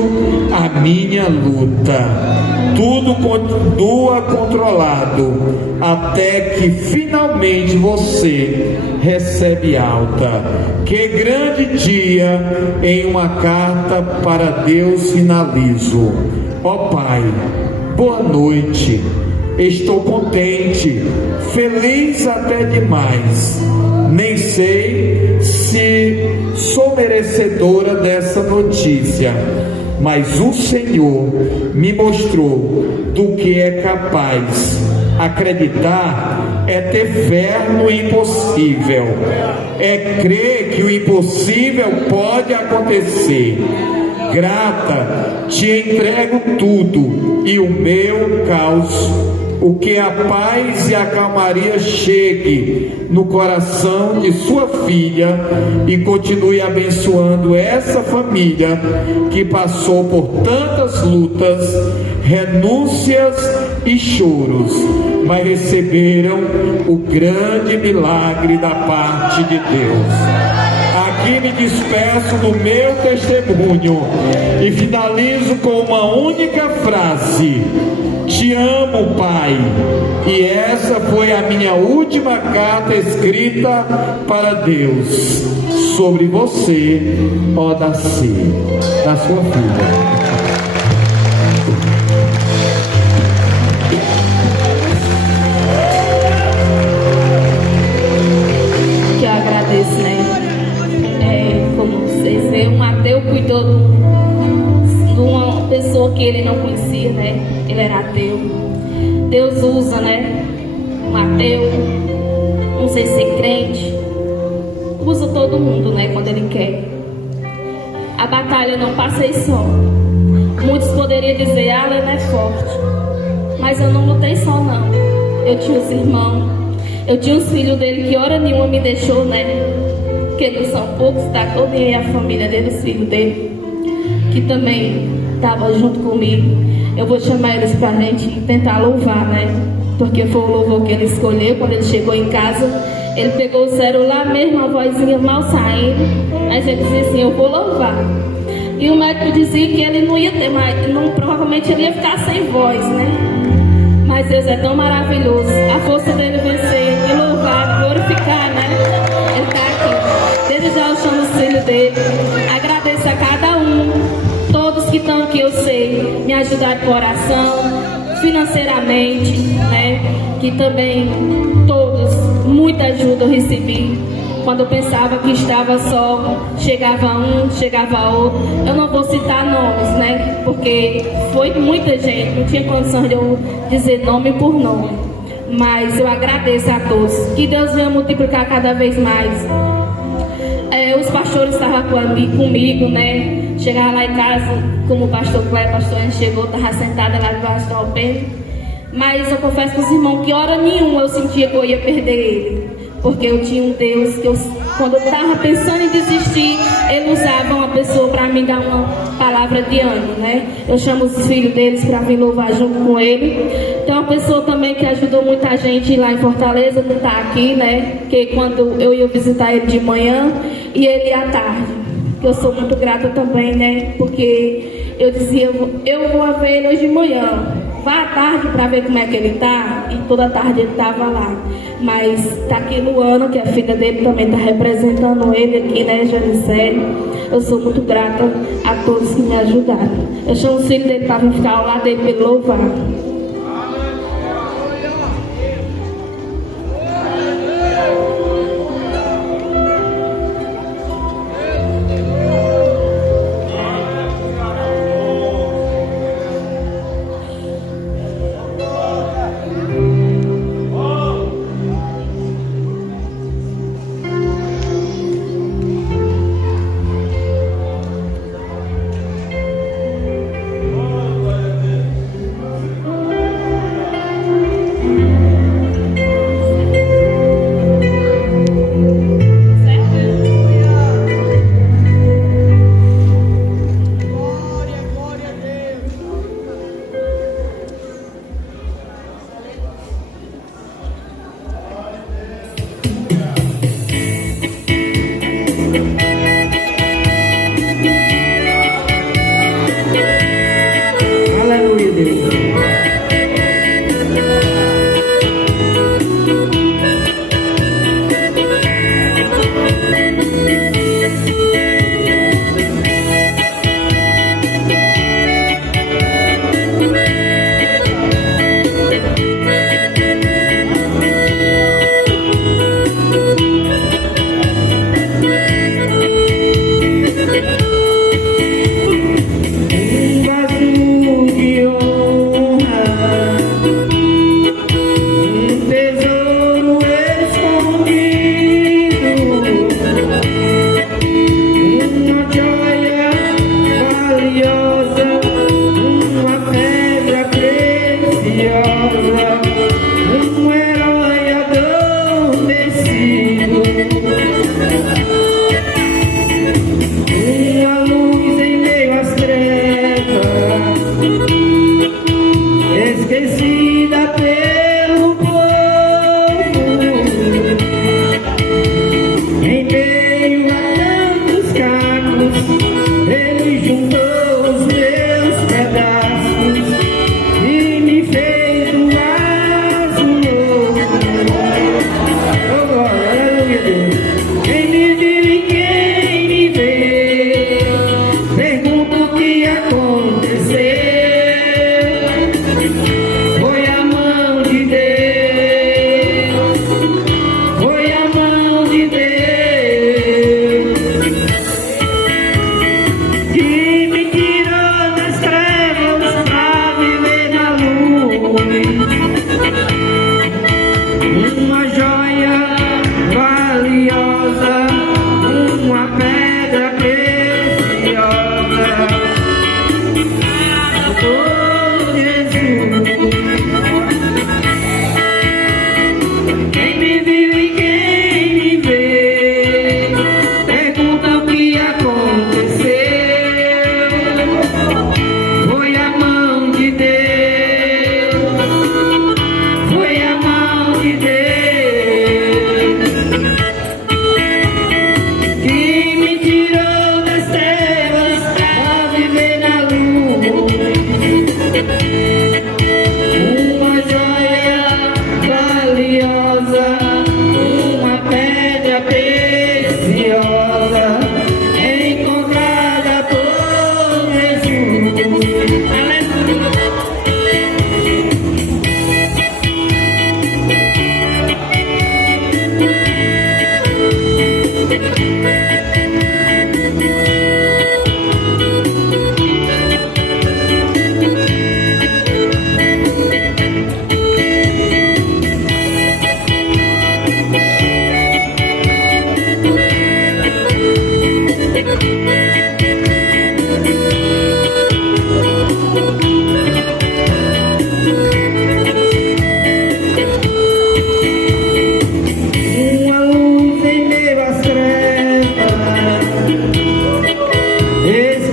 a minha luta. Tudo continua controlado até que finalmente você recebe alta. Que grande dia! Em uma carta para Deus finalizo. Ó Pai, boa noite. Estou contente, feliz até demais. Nem sei se sou merecedora dessa notícia, mas o Senhor me mostrou do que é capaz. Acreditar é ter fé no impossível, é crer que o impossível pode acontecer. Grata, te entrego tudo e o meu caos. O que a paz e a calmaria chegue no coração de sua filha e continue abençoando essa família que passou por tantas lutas, renúncias e choros, mas receberam o grande milagre da parte de Deus. Aqui me despeço do meu testemunho e finalizo com uma única frase: te amo, Pai. E essa foi a minha última carta escrita para Deus sobre você, Odaci, da sua filha. Que eu agradeço, né? Como vocês veem, o Mateus cuidou de uma pessoa que ele não conhecia, né? Ele era ateu. Deus usa, né? Mateus, não sei se é crente, usa todo mundo, né, quando Ele quer. A batalha eu não passei só. Muitos poderiam dizer, ela não é forte. Mas eu não lutei só, não. Eu tinha os irmãos, eu tinha os filhos dele que hora nenhuma me deixou, né? Que não são poucos, tá toda a família dele, os filhos dele, que também estavam junto comigo. Eu vou chamar eles pra gente tentar louvar, né? Porque foi o louvor que ele escolheu. Quando ele chegou em casa, ele pegou o celular mesmo, a vozinha mal saindo, mas ele dizia assim, eu vou louvar. E o médico dizia que ele não ia ter mais, provavelmente ele ia ficar sem voz, né? Mas Deus é tão maravilhoso. A força dele vencer e louvar, glorificar, né? Ele está aqui. Desde já eu chamo os filhos dele. Agradeço a cada um, todos que estão aqui, eu sei, me ajudaram com oração, financeiramente, né? Que também todos, muita ajuda eu recebi. Quando eu pensava que estava só, chegava um, chegava outro. Eu não vou citar nomes, né? Porque foi muita gente, não tinha condição de eu dizer nome por nome. Mas eu agradeço a todos. Que Deus venha multiplicar cada vez mais. Os pastores estavam comigo, né? Chegava lá em casa, como o pastor Cléber, pastor Anjo chegou, estava sentada lá debaixo do alpendre. Mas eu confesso para os irmãos que hora nenhuma eu sentia que eu ia perder ele. Porque eu tinha um Deus que quando eu estava pensando em desistir, Ele usava uma pessoa para me dar uma palavra de ânimo, né? Eu chamo os filhos deles para vir louvar junto com ele. Tem uma pessoa também que ajudou muita gente lá em Fortaleza, não está aqui, né? Que quando eu ia visitar ele de manhã e ele à tarde. Eu sou muito grata também, né? Porque eu dizia, eu vou ver ele hoje de manhã. Vá à tarde para ver como é que ele está. E toda tarde ele estava lá. Mas está aqui Luana, que a filha dele também está representando ele aqui, né, Janicele? Eu sou muito grata a todos que me ajudaram. Eu chamo os filhos dele para vir ficar ao lado dele para ele louvar.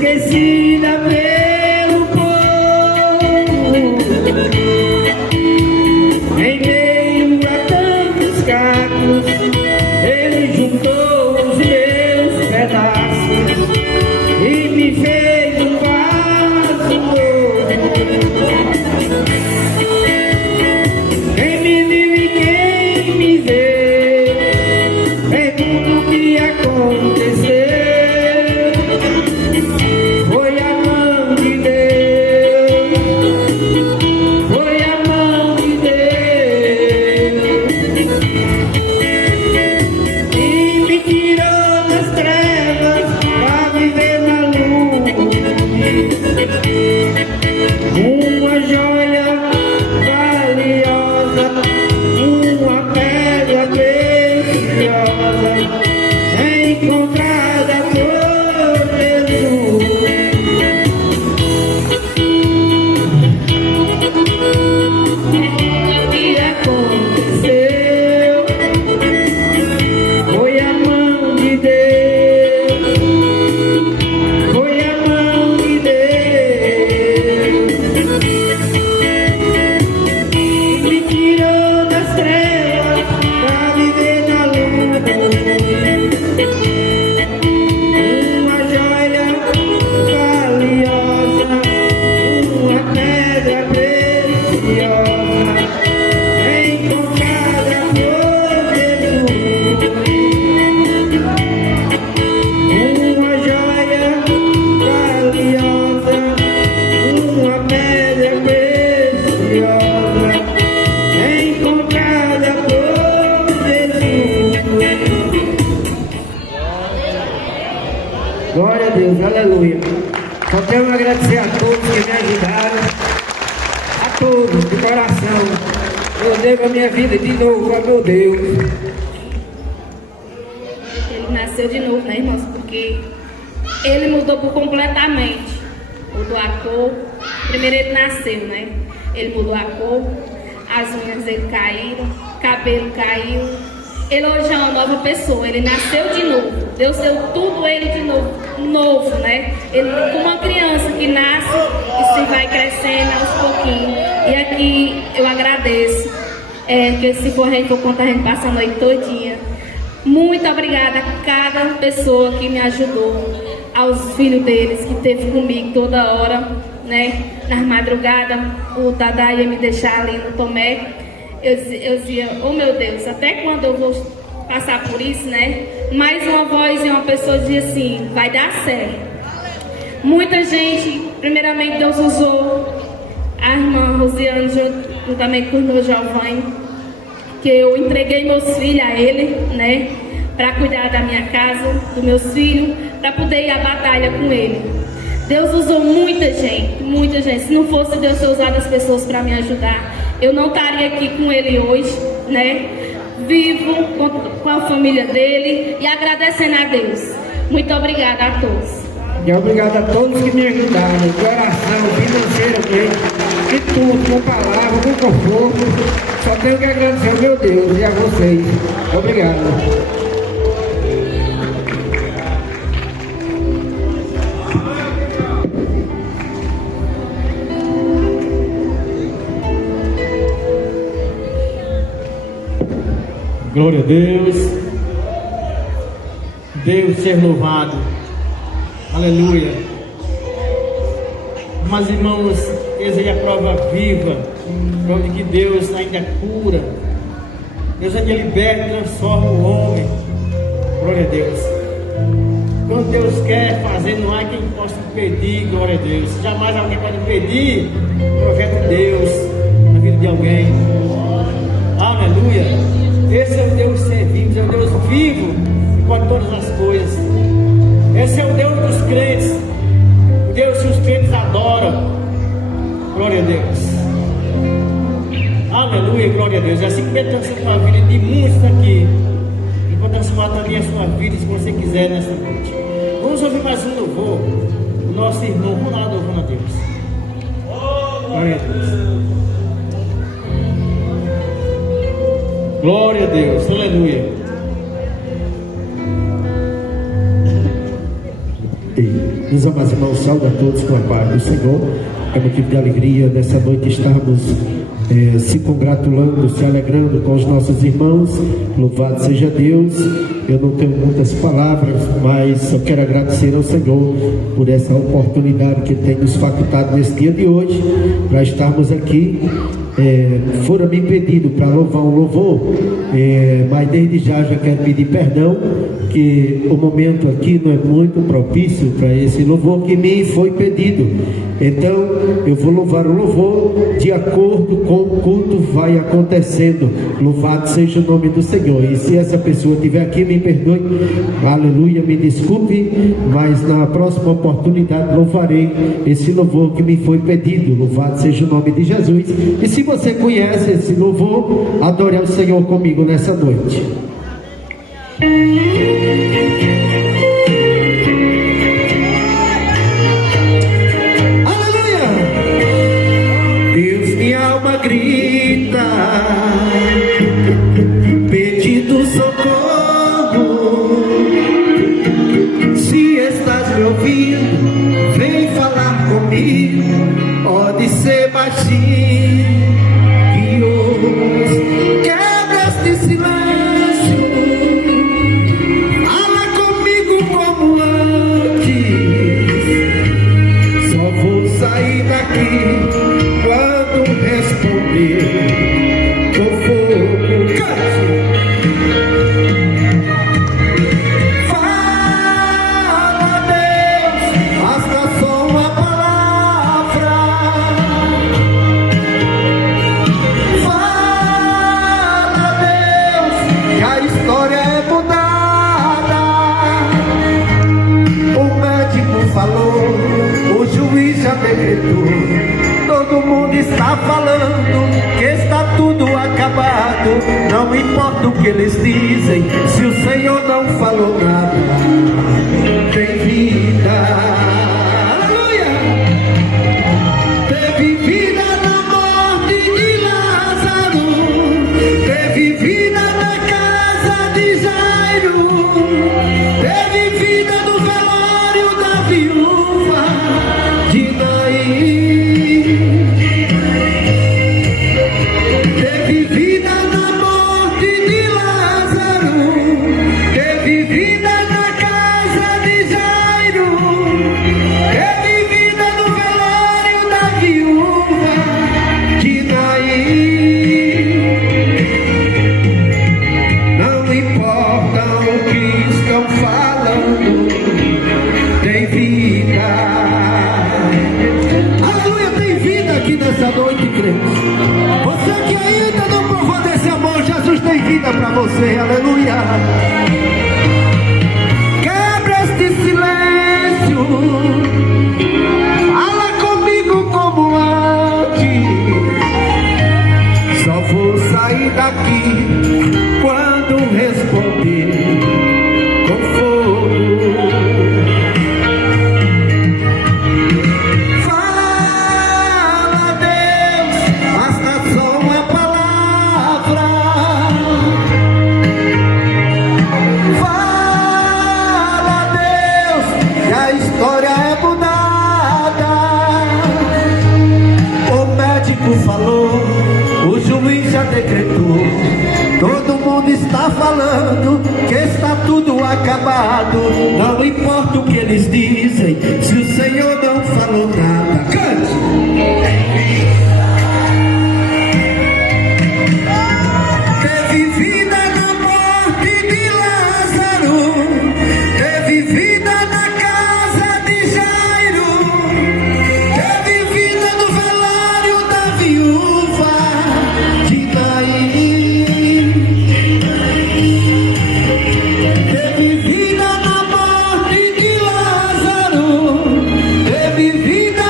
esquecida pelo povo, em meio a tantos cacos, ele juntou os meus pedaços e me fez um vaso novo. Quem me viu e quem me vê, pergunta o que aconteceu. Foi a mão de Deus, foi a mão de Deus, e me tirou das trevas pra viver na luz. Uma joia valiosa, uma pedra preciosa, encontrada por Jesus. O que aconteceu foi a mão de Deus, foi a mão de Deus, e me tirou das trevas pra viver na luz. Uma joia valiosa, uma pedra preciosa, encontrada por Jesus. Uma joia valiosa, uma pedra preciosa, encontrada por Jesus. Glória a Deus, aleluia. Só tenho a agradecer a todos que me ajudaram, a todos, de coração. Eu devo a minha vida de novo ao meu Deus. Ele nasceu de novo, né, irmãos? Porque ele mudou completamente. Mudou a cor. Primeiro ele nasceu, né? Ele mudou a cor, as unhas dele caíram, o cabelo caiu. Ele hoje é uma nova pessoa, ele nasceu de novo. Deus deu tudo ele de novo, né? Ele como uma criança que nasce e se vai crescendo aos pouquinhos. E aqui eu agradeço, que se for a gente for contar, a gente passa a noite todinha. Muito obrigada a cada pessoa que me ajudou, aos filhos deles que esteve comigo toda hora, né? Nas madrugadas, o Tadá ia me deixar ali no Tomé. Eu dizia, oh meu Deus, até quando eu vou passar por isso, né? Mais uma voz e uma pessoa dizia assim, vai dar certo. Muita gente, primeiramente Deus usou a irmã Rosiane juntamente com o meu Giovanni, que eu entreguei meus filhos a ele, né? Para cuidar da minha casa, dos meus filhos, para poder ir à batalha com ele. Deus usou muita gente, muita gente. Se não fosse Deus ter usado as pessoas para me ajudar, eu não estaria aqui com ele hoje, né? Vivo com a família dele e agradecendo a Deus. Muito obrigada a todos. E obrigado a todos que me ajudaram, de coração, financeiramente, de tudo, com palavra, com conforto. Só tenho que agradecer ao meu Deus e a vocês. Obrigado. Glória a Deus. Deus ser louvado. Aleluia. Mas irmãos, eis aí a prova viva, prova de que Deus ainda cura. Deus ainda liberta e transforma o homem. Glória a Deus. Quando Deus quer fazer, não há quem possa impedir. Glória a Deus. Jamais alguém pode impedir o projeto de Deus na vida de alguém. Aleluia. Esse é o Deus que servimos, é o Deus vivo que pode todas as coisas. Esse é o Deus dos crentes, o Deus que os crentes adoram. Glória a Deus. Aleluia, glória a Deus. É assim que Deus transforma a vida de muitos aqui. E pode transformar também a sua vida, se você quiser, nesta noite. Vamos ouvir mais um louvor. O nosso irmão Ronaldo louvando a Deus. Glória a Deus. Glória a Deus, aleluia. Ei. Meus amados irmãos, saúde a todos com a paz do Senhor. É motivo de alegria nessa noite estarmos se congratulando, se alegrando com os nossos irmãos. Louvado seja Deus. Eu não tenho muitas palavras, mas só quero agradecer ao Senhor por essa oportunidade que tem nos facultado nesse dia de hoje para estarmos aqui. Fora me pedido para louvar um louvor, mas desde já quero pedir perdão, que o momento aqui não é muito propício para esse louvor que me foi pedido. Então eu vou louvar o louvor de acordo com o culto vai acontecendo. Louvado seja o nome do Senhor. E se essa pessoa estiver aqui, me perdoe, aleluia, me desculpe, mas na próxima oportunidade louvarei esse louvor que me foi pedido. Louvado seja o nome de Jesus. E se você conhece esse louvor, adore ao Senhor comigo nessa noite. Aleluia! Deus, minha alma grita, pedindo socorro. Se estás me ouvindo, vem falar comigo. Pode ser baixinho, quebra este silêncio, fala comigo como antes. Só vou sair daqui quando responder com fogo. Cante! Fala, Deus, basta só uma palavra. Falou, o juiz já decretou. Todo mundo está falando que está tudo acabado. Não importa o que eles dizem, se o Senhor não falou nada. Tem vida, aleluia. Teve vida na morte de Lázaro, teve vida na casa de Jairo, teve vida no velório da viúva de Naim, teve vida na morte de Lázaro, teve vida na casa de Jairo, teve vida no velório da viúva de Naim. Não importa o que estão falando, tem vida. Aleluia, tem vida aqui nessa noite, crente. Você que ainda não provou desse amor, Jesus tem vida para você, aleluia. Quebra este silêncio, fala comigo como antes. Só vou sair daqui quando responder com fogo. Falou, o juiz já decretou. Todo mundo está falando que está tudo acabado. Não importa o que eles dizem, se o Senhor não falou nada. Cante! Teve vida na morte de Lázaro, teve vida na casa de Jairo, teve vida no velório da viúva de Naim, teve vida na morte de Lázaro, teve vida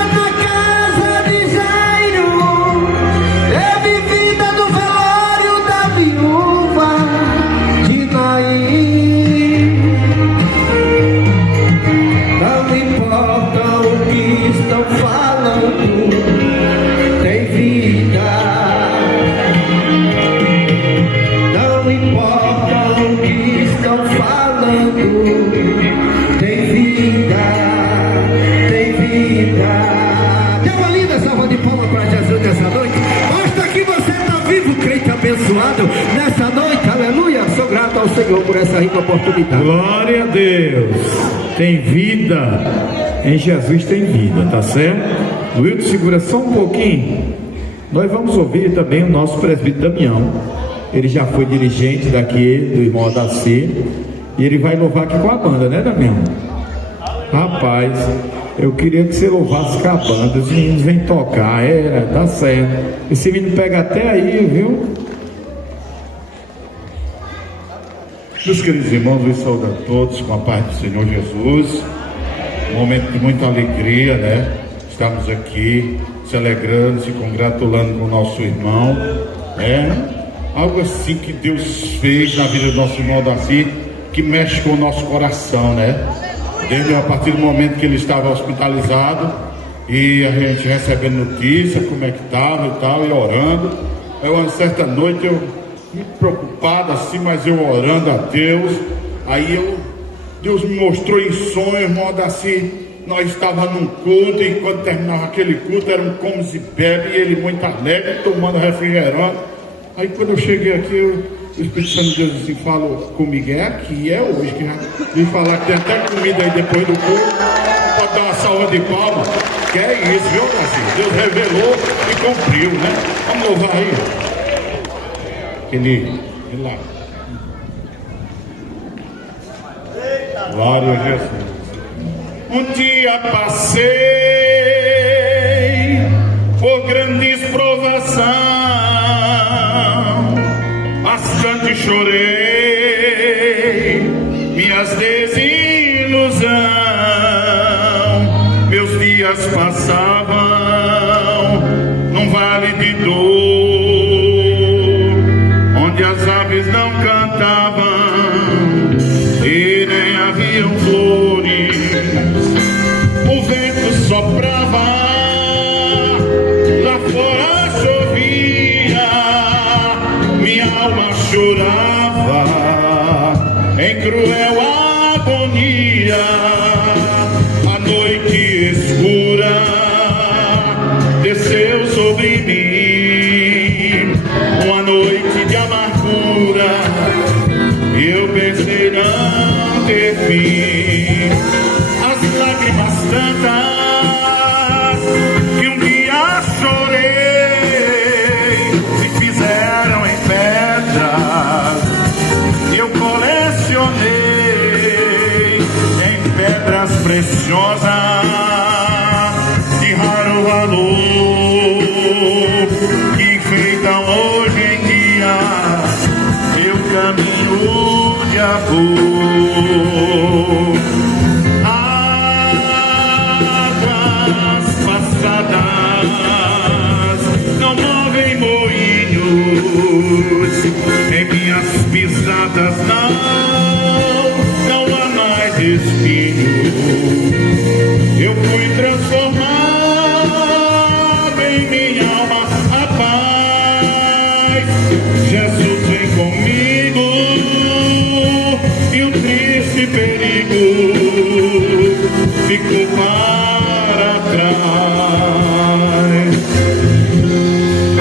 vida. Dê uma linda salva de palmas para Jesus nessa noite. Basta que você está vivo, crente abençoado nessa noite, aleluia. Sou grato ao Senhor por essa rica oportunidade. Glória a Deus. Tem vida. Em Jesus tem vida, tá certo? Wilton, segura só um pouquinho. Nós vamos ouvir também o nosso presbítero Damião. Ele já foi dirigente daqui do irmão Adacir. E ele vai louvar aqui com a banda, né, Damião? Rapaz, eu queria que você louvasse com a banda. Os meninos vêm tocar, tá certo. Esse menino pega até aí, viu? Meus queridos irmãos, eu saúdo a todos com a paz do Senhor Jesus. Um momento de muita alegria, né? Estamos aqui se alegrando, se congratulando com o nosso irmão. Algo assim que Deus fez na vida do nosso irmão Adacir, que mexe com o nosso coração, né? Desde a partir do momento que ele estava hospitalizado e a gente recebendo notícia, como é que estava e tal, e orando. Aí uma certa noite eu muito preocupado assim, mas eu orando a Deus. Aí Deus me mostrou em sonho, irmão Adacir, nós estávamos num culto e quando terminava aquele culto era um comes e bebe, e ele muito alegre, tomando refrigerante. Aí quando eu cheguei aqui, o Espírito Santo de Deus assim, falou comigo, aqui, é hoje, que já vim falar que tem até comida aí depois do culto, pode dar uma salva de palmas, que é isso, viu, Adacir? Deus revelou e cumpriu, né? Vamos louvar aí. Ele lá. Glória a Jesus. Um dia passei por grandes provação, bastante chorei minhas desilusão. Meus dias passavam num vale de dor, onde as aves não cantavam e nem haviam flores. O vento soprava, lá fora chovia, minha alma chorava em cruel agonia. A noite escura desceu sobre mim, uma noite de amargura. Eu pensei não ter fim. As lágrimas tantas que um dia chorei se fizeram em pedras. Eu colecionei em pedras preciosas de raro valor, que enfeitam hoje em dia meu caminho de amor. Águas passadas não movem moinhos, em minhas pisadas não há mais espinho. Eu fui transformado em minha alma a paz. Jesus vem comigo e um triste perigo ficou para trás.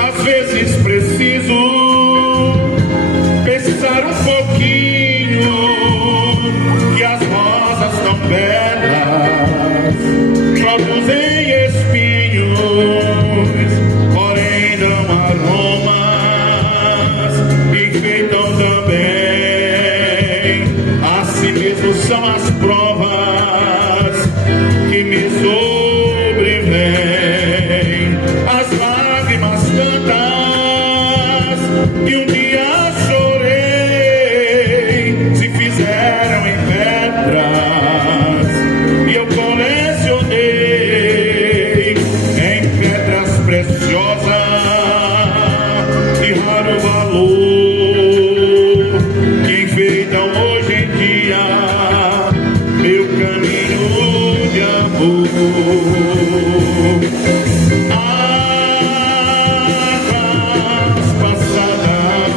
Às vezes preciso pensar um pouquinho que as rosas tão belas produzem espinhos, porém dão aromas e enfeitam também. Assim mesmo são as provas que me sobrevêm, as lágrimas tantas que um dia chorei se fizeram em pedras, e eu colecionei em pedras preciosas de raro valor, que enfeitam hoje em dia meu caminho de amor. Águas passadas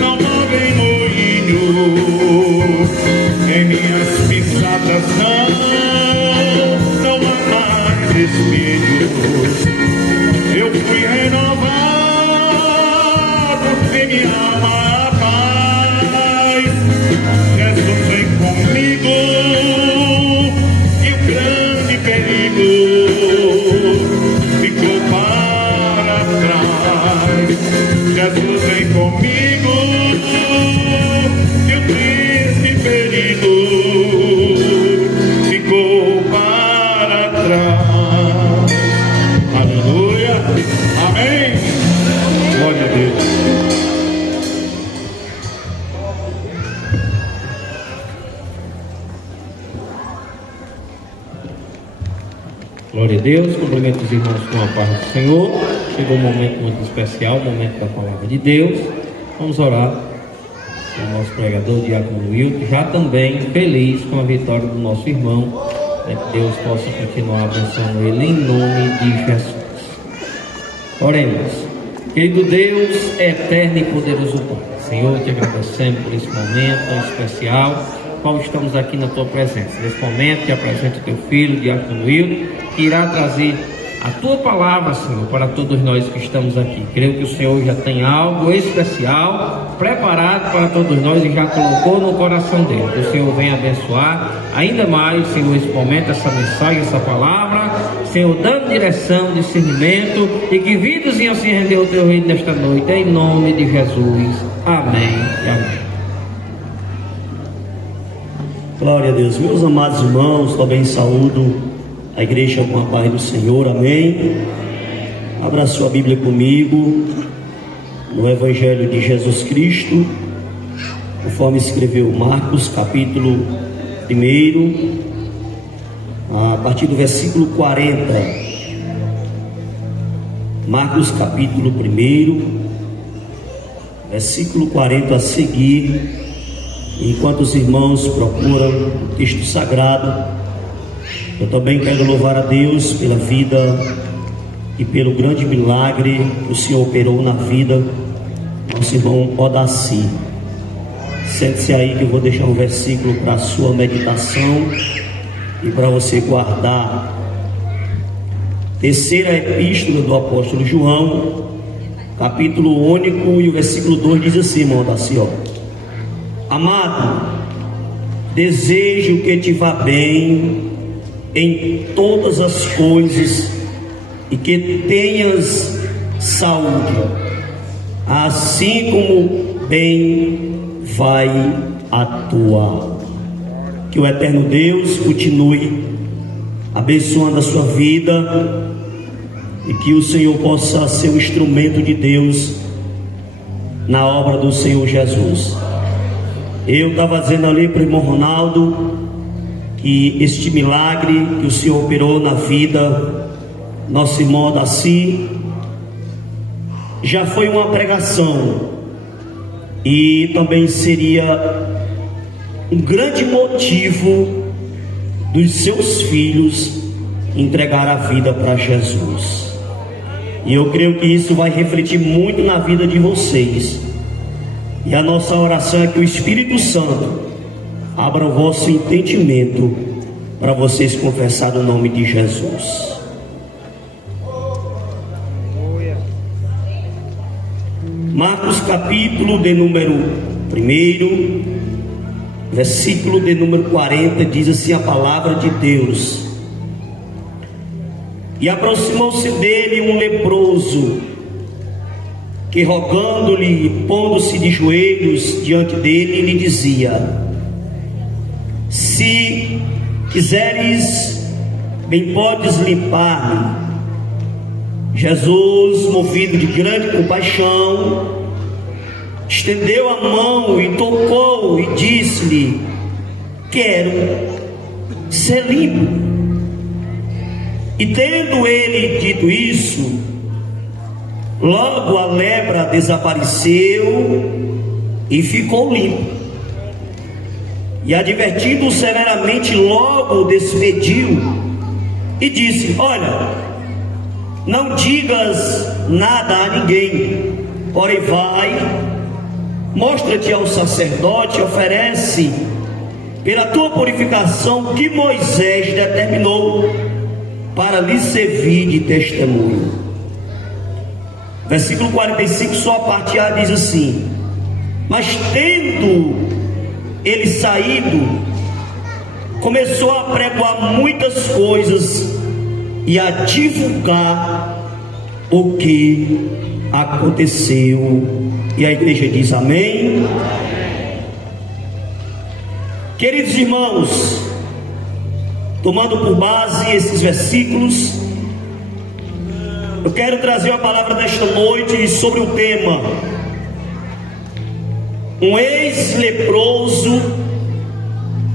não movem moinho, em minhas pisadas não há espelhos. Eu fui renovado em minha alma, paz. Jesus vem comigo e o grande perigo ficou para trás. Jesus vem comigo e o triste perigo ficou para trás. Aleluia, amém. Glória a Deus. Glória a Deus, cumprimento os irmãos com a paz do Senhor. Chegou um momento muito especial, o momento da palavra de Deus. Vamos orar com o nosso pregador, Diácono Wilton, já também feliz com a vitória do nosso irmão, que Deus possa continuar abençoando ele em nome de Jesus. Oremos. Querido Deus, eterno e poderoso Pai, Senhor, te agradecemos por esse momento tão especial, qual estamos aqui na tua presença. Nesse momento, te apresento o teu filho, Diácono Wilton, que irá trazer a tua palavra, Senhor, para todos nós que estamos aqui. Creio que o Senhor já tem algo especial preparado para todos nós e já colocou no coração dele. Que o Senhor venha abençoar ainda mais, Senhor, esse momento, essa mensagem, essa palavra, Senhor, dando direção, discernimento, e que vidas venham se render ao teu reino nesta noite, em nome de Jesus. Amém e amém. Glória a Deus. Meus amados irmãos, também saúdo a igreja com a paz do Senhor, amém. Abra sua Bíblia comigo no Evangelho de Jesus Cristo, conforme escreveu Marcos, capítulo 1, a partir do versículo 40. Marcos, capítulo 1, versículo 40 a seguir. Enquanto os irmãos procuram o texto sagrado, eu também quero louvar a Deus pela vida e pelo grande milagre que o Senhor operou na vida do nosso irmão Odaci. Sente-se aí que eu vou deixar um versículo para a sua meditação e para você guardar. Terceira epístola do apóstolo João, capítulo único, e o versículo 2 diz assim, irmão Odaci, ó: Amado, desejo que te vá bem em todas as coisas e que tenhas saúde, assim como bem vai a tua alma. Que o eterno Deus continue abençoando a sua vida e que o Senhor possa ser o instrumento de Deus na obra do Senhor Jesus. Eu estava dizendo ali para o irmão Ronaldo que este milagre que o Senhor operou na vida nosso irmão Odaci já foi uma pregação e também seria um grande motivo dos seus filhos entregar a vida para Jesus. E eu creio que isso vai refletir muito na vida de vocês. E a nossa oração é que o Espírito Santo abra o vosso entendimento para vocês confessar o nome de Jesus. Marcos, capítulo de número 1, versículo de número 40, diz assim a palavra de Deus: E aproximou-se dele um leproso, que rogando-lhe e pondo-se de joelhos diante dele, lhe dizia: Se quiseres, bem podes limpar-me. Jesus, movido de grande compaixão, estendeu a mão e tocou e disse-lhe: Quero ser limpo. E tendo ele dito isso, logo a lepra desapareceu e ficou limpo. E advertindo severamente, logo o despediu e disse: Olha, não digas nada a ninguém, porém vai, mostra-te ao sacerdote, oferece pela tua purificação que Moisés determinou, para lhe servir de testemunho. Versículo 45, só a parte A diz assim: mas tendo ele saído, começou a pregoar muitas coisas e a divulgar o que aconteceu. E a igreja diz amém. Queridos irmãos, tomando por base esses versículos, eu quero trazer uma palavra desta noite sobre o tema: um ex-leproso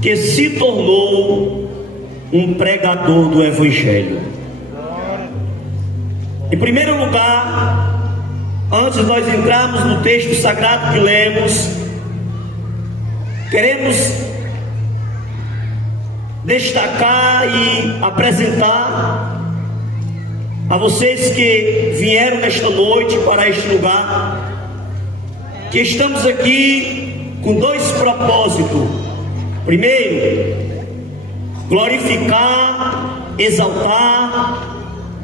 que se tornou um pregador do Evangelho. Em primeiro lugar, antes de nós entrarmos no texto sagrado que lemos, queremos destacar e apresentar a vocês que vieram nesta noite para este lugar, que estamos aqui com dois propósitos. Primeiro, glorificar, exaltar,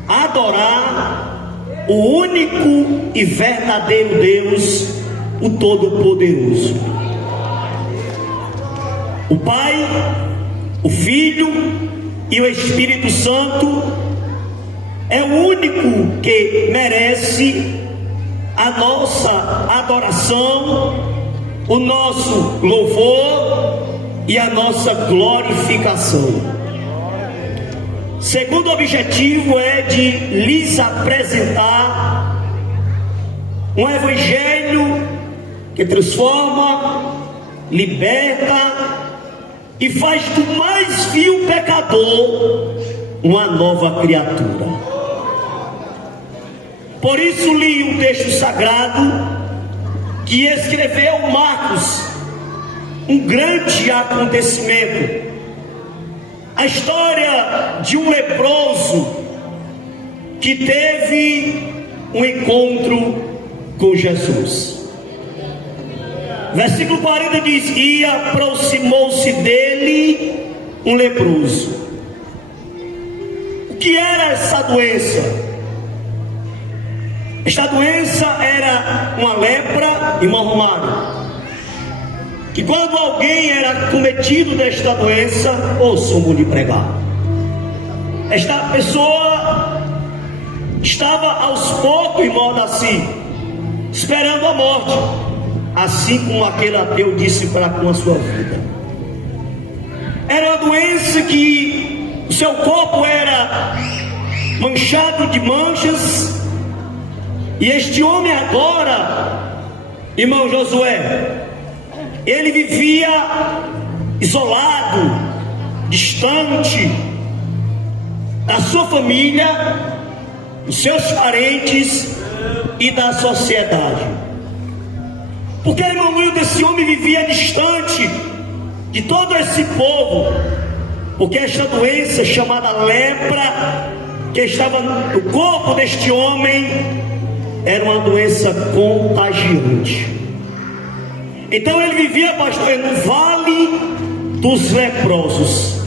adorar o único e verdadeiro Deus, o Todo-Poderoso. O Pai, o Filho e o Espírito Santo é o único que merece a nossa adoração, o nosso louvor e a nossa glorificação. Segundo objetivo é de lhes apresentar um evangelho que transforma, liberta e faz do mais vil pecador uma nova criatura. Por isso li um texto sagrado que escreveu Marcos, um grande acontecimento, a história de um leproso que teve um encontro com Jesus. Versículo 40 diz: e aproximou-se dele um leproso. O que era essa doença? Esta doença era uma lepra, irmão Romário, que quando alguém era cometido desta doença, ouçam-me lhe pregar, esta pessoa estava aos poucos, irmão Daci, esperando a morte, assim como aquele ateu disse para com a sua vida. Era uma doença que o seu corpo era manchado de manchas. E este homem agora, irmão Josué, ele vivia isolado, distante da sua família, dos seus parentes e da sociedade. Porque, irmão Wilton, esse homem vivia distante de todo esse povo, porque esta doença chamada lepra, que estava no corpo deste homem, era uma doença contagiante. Então ele vivia, pastor, no vale dos leprosos.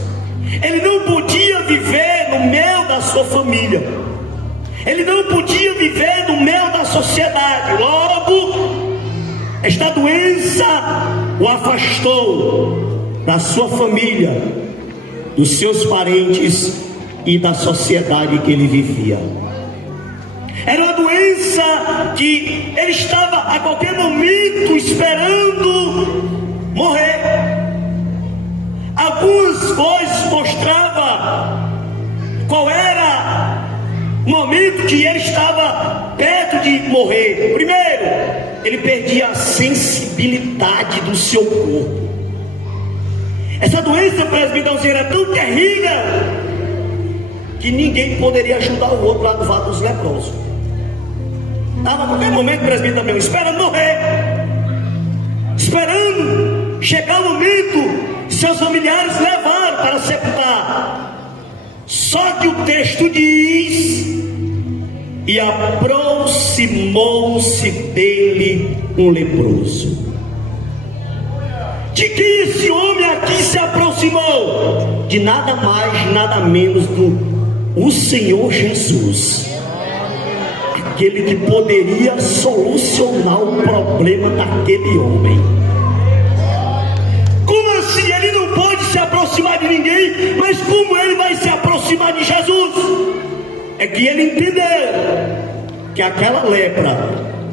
Ele não podia viver no meio da sua família, ele não podia viver no meio da sociedade. Logo, esta doença o afastou da sua família, dos seus parentes e da sociedade que ele vivia. Era uma doença que ele estava a qualquer momento esperando morrer. Algumas coisas mostravam qual era o momento que ele estava perto de morrer. Primeiro, ele perdia a sensibilidade do seu corpo. Essa doença, presbítero, era tão terrível que ninguém poderia ajudar o outro lá no vale dos leprosos. Estava a qualquer momento, presbítero meu, esperando morrer, esperando chegar o momento que seus familiares levaram para sepultar. Só que o texto diz: e aproximou-se dele um leproso. De quem esse homem aqui se aproximou? De nada mais, nada menos do o Senhor Jesus, aquele que poderia solucionar o problema daquele homem. Como assim? Ele não pode se aproximar de ninguém, mas como ele vai se aproximar de Jesus? É que ele entendeu que aquela lepra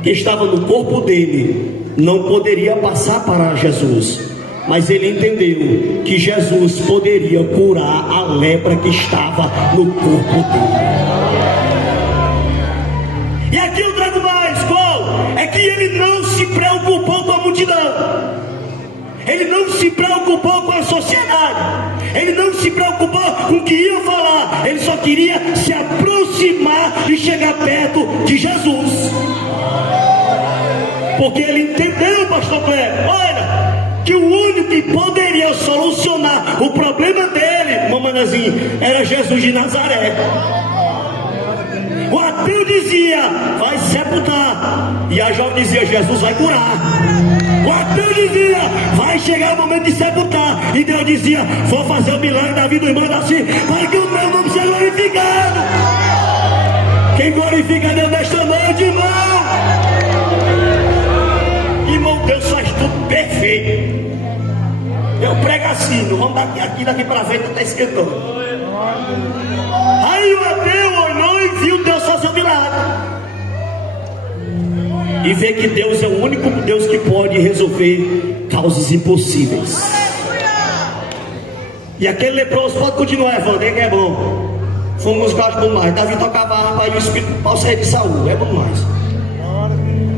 que estava no corpo dele não poderia passar para Jesus, mas ele entendeu que Jesus poderia curar a lepra que estava no corpo dele. E aqui eu trago mais, qual? É que ele não se preocupou com a multidão, ele não se preocupou com a sociedade, ele não se preocupou com o que ia falar, ele só queria se aproximar e chegar perto de Jesus. Porque ele entendeu, pastor Cleber, olha, que o único que poderia solucionar o problema dele, mamãezinha, era Jesus de Nazaré. O ateu dizia, vai sepultar, e a jovem dizia, Jesus vai curar. O ateu dizia, vai chegar o momento de sepultar, e Deus dizia, vou fazer o milagre da vida do irmão assim, para que o meu nome seja glorificado. Quem glorifica Deus nesta noite, irmão? Irmão, Deus faz tudo perfeito. Eu prego assim, não vamos daqui para frente, está esquentando. Aí o ateu olhou e viu Deus fazer o milagre, e vê que Deus é o único Deus que pode resolver causas impossíveis. E aquele leproso, pode continuar, Evandro, que é bom. Fomos músicos bom mais. Davi tocava harpa e o Espírito Paulo saía de Saúl, é bom mais.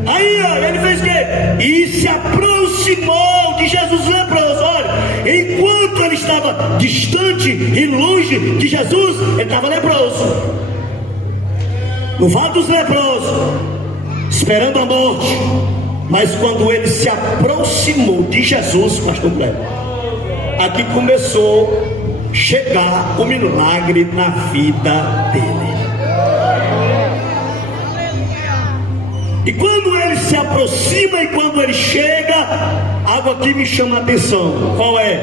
Aí ele fez o quê? E se aproximou de Jesus leproso. Olha, enquanto ele estava distante e longe de Jesus, ele estava leproso, no vale dos leprosos, esperando a morte. Mas quando ele se aproximou de Jesus, pastor Cleber, aqui começou a chegar o milagre na vida dele. E quando ele se aproxima e quando ele chega, algo aqui me chama a atenção. Qual é?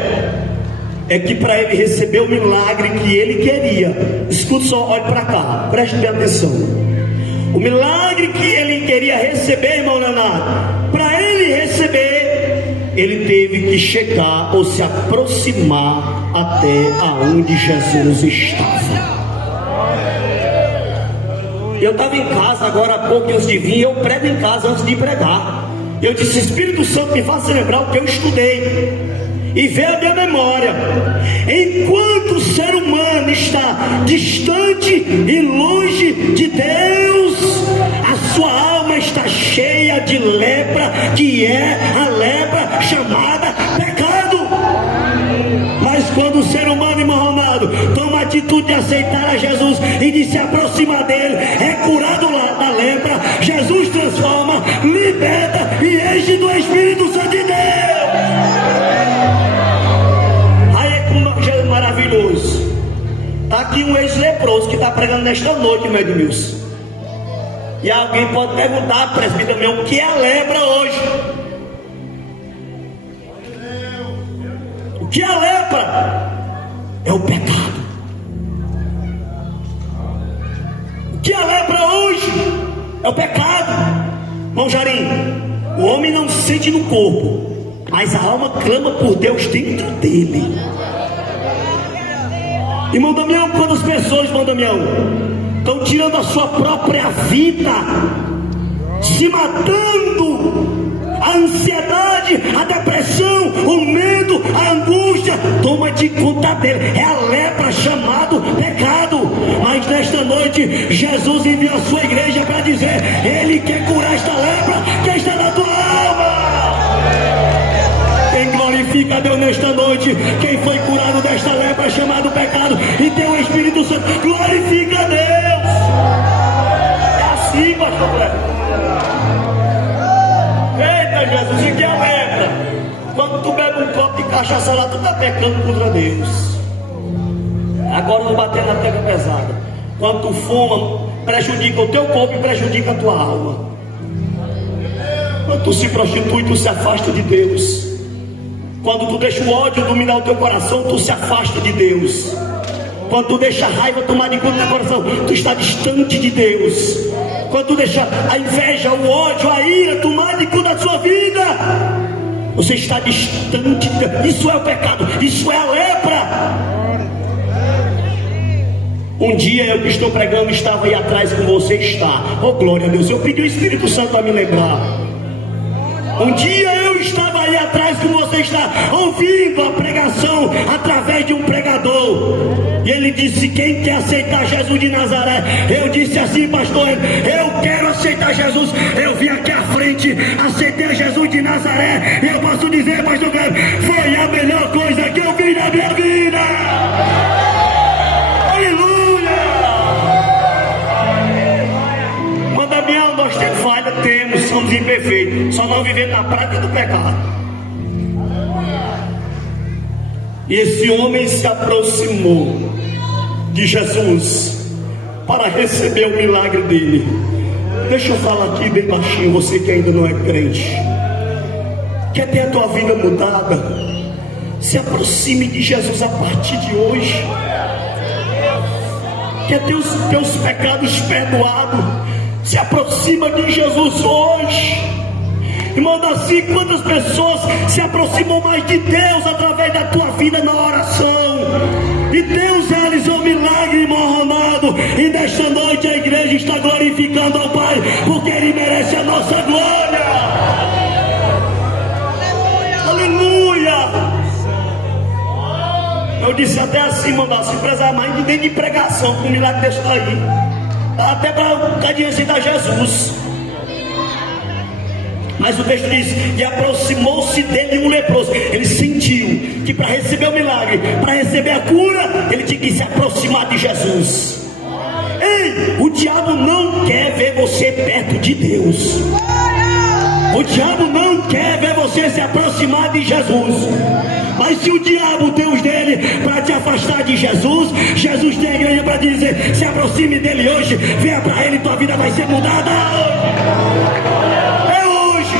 É que para ele receber o milagre que ele queria, escuta só, olhe para cá, preste bem atenção. O milagre que ele queria receber, irmão Leonardo, para ele receber, ele teve que chegar ou se aproximar até aonde Jesus estava. Eu estava em casa agora há pouco, antes de vir, eu prego em casa antes de pregar. Eu disse, Espírito Santo, me faça lembrar o que eu estudei. E veio a minha memória. Enquanto o ser humano está distante e longe de Deus, a sua alma está cheia de lepra, que é a lepra chamada pecado. Mas quando o ser humano, irmão Ronaldo, toma a atitude de aceitar a Jesus e de se aproximar dele, é curado da lepra, Jesus transforma, liberta e enche do Espírito Santo de Deus. Aí é como é maravilhoso. Está aqui um ex-leproso que está pregando nesta noite, meu Edmilson. E alguém pode perguntar, presbítero meu, o que é a lepra hoje? O que é a lepra? É o pecado. O que é a lepra hoje? É o pecado. Irmão Jarim, o homem não sente no corpo, mas a alma clama por Deus dentro dele. Irmão Damião, quantas pessoas, irmão Damião, estão tirando a sua própria vida, se matando? A ansiedade, a depressão, o medo, a angústia toma de conta dele. É a lepra chamado pecado. Mas nesta noite Jesus enviou a sua igreja para dizer, ele quer curar esta lepra que está na tua alma. Quem glorifica a Deus nesta noite, quem foi curado desta lepra chamado pecado e tem o Espírito Santo, glorifica a Deus. É assim, pastor Cleber. Eita Jesus, e que é a lepra? Quando tu bebe um copo de cachaça lá, tu está pecando contra Deus. Agora eu vou bater na tecla pesada. Quando tu fuma, prejudica o teu corpo e prejudica a tua alma. Quando tu se prostitui, tu se afasta de Deus. Quando tu deixa o ódio dominar o teu coração, tu se afasta de Deus. Quando tu deixa a raiva tomar de conta do teu coração, tu está distante de Deus. Quando tu deixa a inveja, o ódio, a ira tomar de conta da sua vida, você está distante de Deus. Isso é o pecado, isso é a lepra. Um dia eu que estou pregando estava aí atrás como você está. Oh glória a Deus, eu pedi o Espírito Santo para me lembrar. Um dia eu estava aí atrás como você está, ouvindo a pregação através de um pregador. E ele disse: quem quer aceitar Jesus de Nazaré? Eu disse assim: pastor, eu quero aceitar Jesus. Eu vim aqui à frente, aceitei Jesus de Nazaré. E eu posso dizer, pastor, foi a melhor coisa que eu vi na minha vida. Nós temos falha, temos, somos imperfeitos, só não vivemos na prática do pecado. E esse homem se aproximou de Jesus para receber o milagre dele. Deixa eu falar aqui bem baixinho, você que ainda não é crente, quer ter a tua vida mudada, se aproxime de Jesus a partir de hoje. Quer ter os teus pecados perdoados, se aproxima de Jesus hoje. Irmão Daci, quantas pessoas se aproximam mais de Deus através da tua vida na oração? E Deus realizou um milagre, irmão Ronaldo. E nesta noite a igreja está glorificando ao Pai, porque Ele merece a nossa glória. Aleluia. Eu disse até assim, irmão Daci, precisava mais nem de pregação com o milagre desse aí, até para aceitar Jesus. Mas o texto diz: e aproximou-se dele um leproso. Ele sentiu que para receber o milagre, para receber a cura, ele tinha que se aproximar de Jesus. Ei, o diabo não quer ver você perto de Deus. O diabo não quer ver você se aproximar de Jesus. Mas se o diabo, o Deus dele, para te afastar de Jesus, Jesus tem a igreja para te dizer: se aproxime dele hoje, venha para ele, tua vida vai ser mudada. É hoje.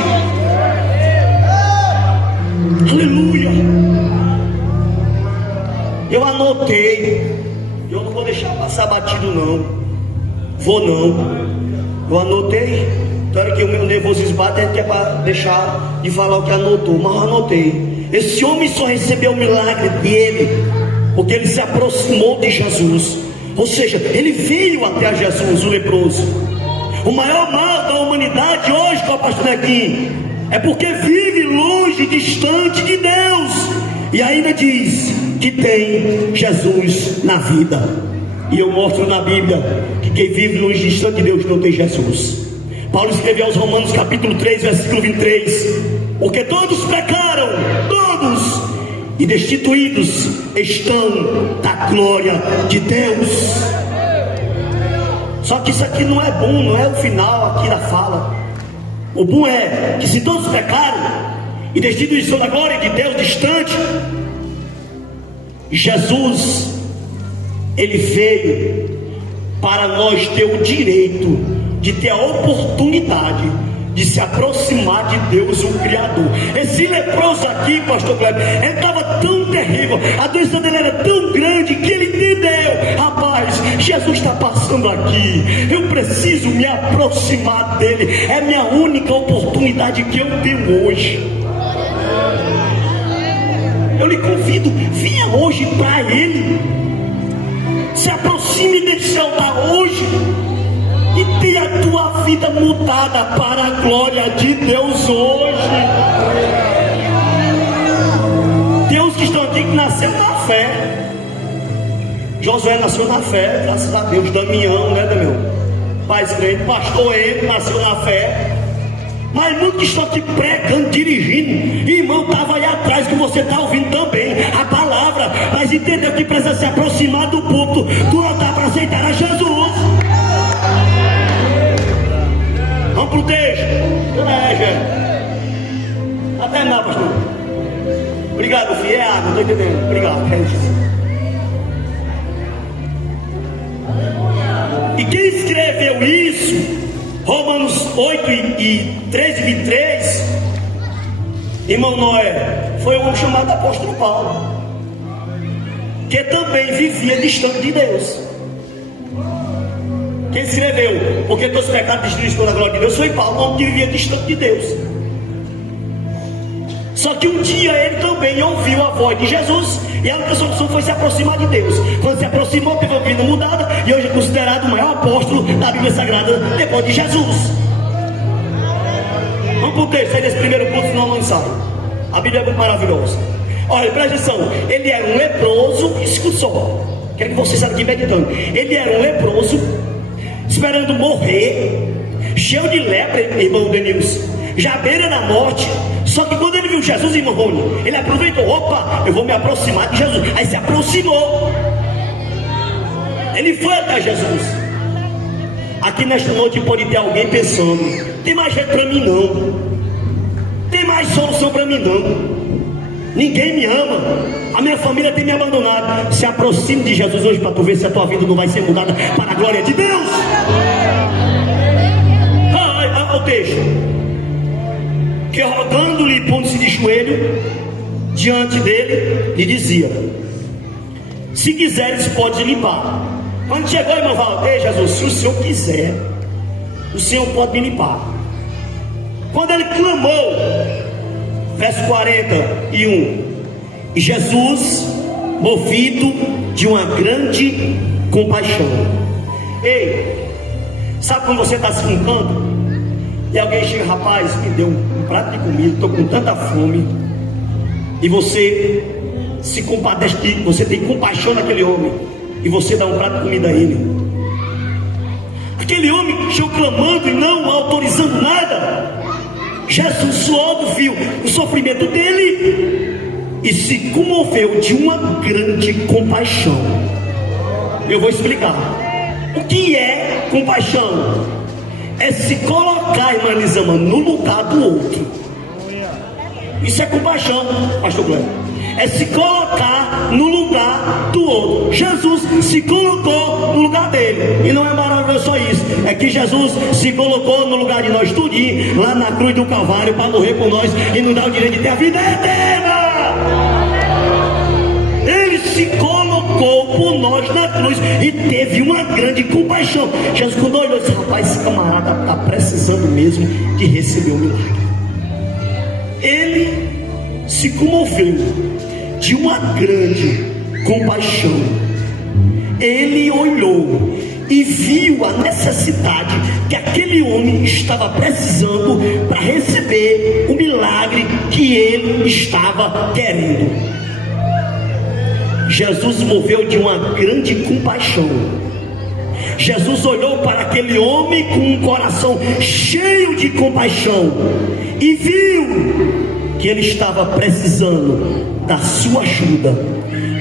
Aleluia. Eu anotei, eu não vou deixar passar batido não, vou não. Eu anotei. Então era que o meu nervosismo bate, é que é para deixar de falar o que anotou, mas eu anotei. Esse homem só recebeu o milagre dele porque ele se aproximou de Jesus. Ou seja, ele veio até a Jesus, o leproso. O maior mal da humanidade hoje, com o pastor aqui, é porque vive longe, distante de Deus, e ainda diz que tem Jesus na vida. E eu mostro na Bíblia que quem vive longe, distante de Deus, não tem Jesus. Paulo escreveu aos Romanos capítulo 3, versículo 23: porque todos pecaram, todos, e destituídos estão da glória de Deus. Só que isso aqui não é bom, não é o final aqui da fala. O bom é que se todos pecaram e destituídos estão da glória de Deus, distante, Jesus, Ele veio para nós ter o direito de ter a oportunidade de se aproximar de Deus, o Criador. Esse leproso aqui, pastor Kleber, ele estava tão terrível, a doença dele era tão grande que ele entendeu: rapaz, Jesus está passando aqui, eu preciso me aproximar dele, é a minha única oportunidade que eu tenho hoje. Eu lhe convido, venha hoje para ele, se aproxime desse altar hoje e tenha a tua vida mudada para a glória de Deus hoje. Deus que estão aqui, que nasceu na fé. Josué nasceu na fé, graças a Deus. Damião, né, Damião? Pai crente, pastor ele nasceu na fé. Mas muitos que estão aqui pregando, dirigindo, irmão, estava aí atrás que você está ouvindo também a palavra, mas entendeu que precisa se aproximar do púlpito, do altar, para aceitar a Jesus. Vamos pro texto. Até não, pastor. Obrigado, filho. É água, estou entendendo. Obrigado. E quem escreveu isso, Romanos 8 e 13 e 23, irmão Noé, foi o homem chamado apóstolo Paulo. que também vivia distante de Deus. Quem escreveu? Porque todos os pecados destruíram toda a glória de Deus foi Paulo, um homem que vivia distante de Deus. Só que um dia ele também ouviu a voz de Jesus, e a única solução foi se aproximar de Deus. Quando se aproximou, teve uma vida mudada, e hoje é considerado o maior apóstolo da Bíblia Sagrada depois de Jesus. Vamos para o texto aí desse primeiro ponto, senão não sai. A Bíblia é muito maravilhosa. Olha, presta atenção. Ele era um leproso, escuta só, quero que você saia aqui meditando. Ele era um leproso, esperando morrer, cheio de lepra, irmão Denilson, já à beira da morte. Só que quando ele viu Jesus, irmão Rony, ele aproveitou: opa, eu vou me aproximar de Jesus. Aí se aproximou, ele foi até Jesus. Aqui nesta noite pode ter alguém pensando: tem mais jeito para mim não, tem mais solução para mim não, ninguém me ama, a minha família tem me abandonado. Se aproxime de Jesus hoje para tu ver se a tua vida não vai ser mudada para a glória de Deus. Olha o texto. Que rogando-lhe, pondo-se de joelho diante dele, lhe dizia: se quiseres, pode limpar. Quando chegou, irmão, falou: ei Jesus, se o Senhor quiser, o Senhor pode me limpar. Quando ele clamou, verso 41, e Jesus, movido de uma grande compaixão. Ei, sabe quando você está se limpando e alguém chega: rapaz, me deu um prato de comida, estou com tanta fome, e você se compadece, você tem compaixão daquele homem, e você dá um prato de comida a ele. Aquele homem chegou clamando e não autorizando nada. Jesus logo viu o sofrimento dele e se comoveu de uma grande compaixão. Eu vou explicar. O que é compaixão? É se colocar, irmã Elisama, no lugar do outro. Isso é compaixão, pastor Glória. É se colocar no lugar do outro. Jesus se colocou no lugar dele. E não é maravilhoso só isso. É que Jesus se colocou no lugar de nós tudinho, lá na cruz do Calvário, para morrer por nós e nos dar o direito de ter a vida eterna. Ele se colocou por nós na cruz e teve uma grande compaixão. Jesus, quando olhou, disse: rapaz, esse camarada está precisando mesmo de receber o milagre. Ele se comoveu de uma grande compaixão. Ele olhou e viu a necessidade que aquele homem estava precisando para receber o milagre que ele estava querendo. Jesus moveu de uma grande compaixão. Jesus olhou para aquele homem com um coração cheio de compaixão e viu que ele estava precisando da sua ajuda.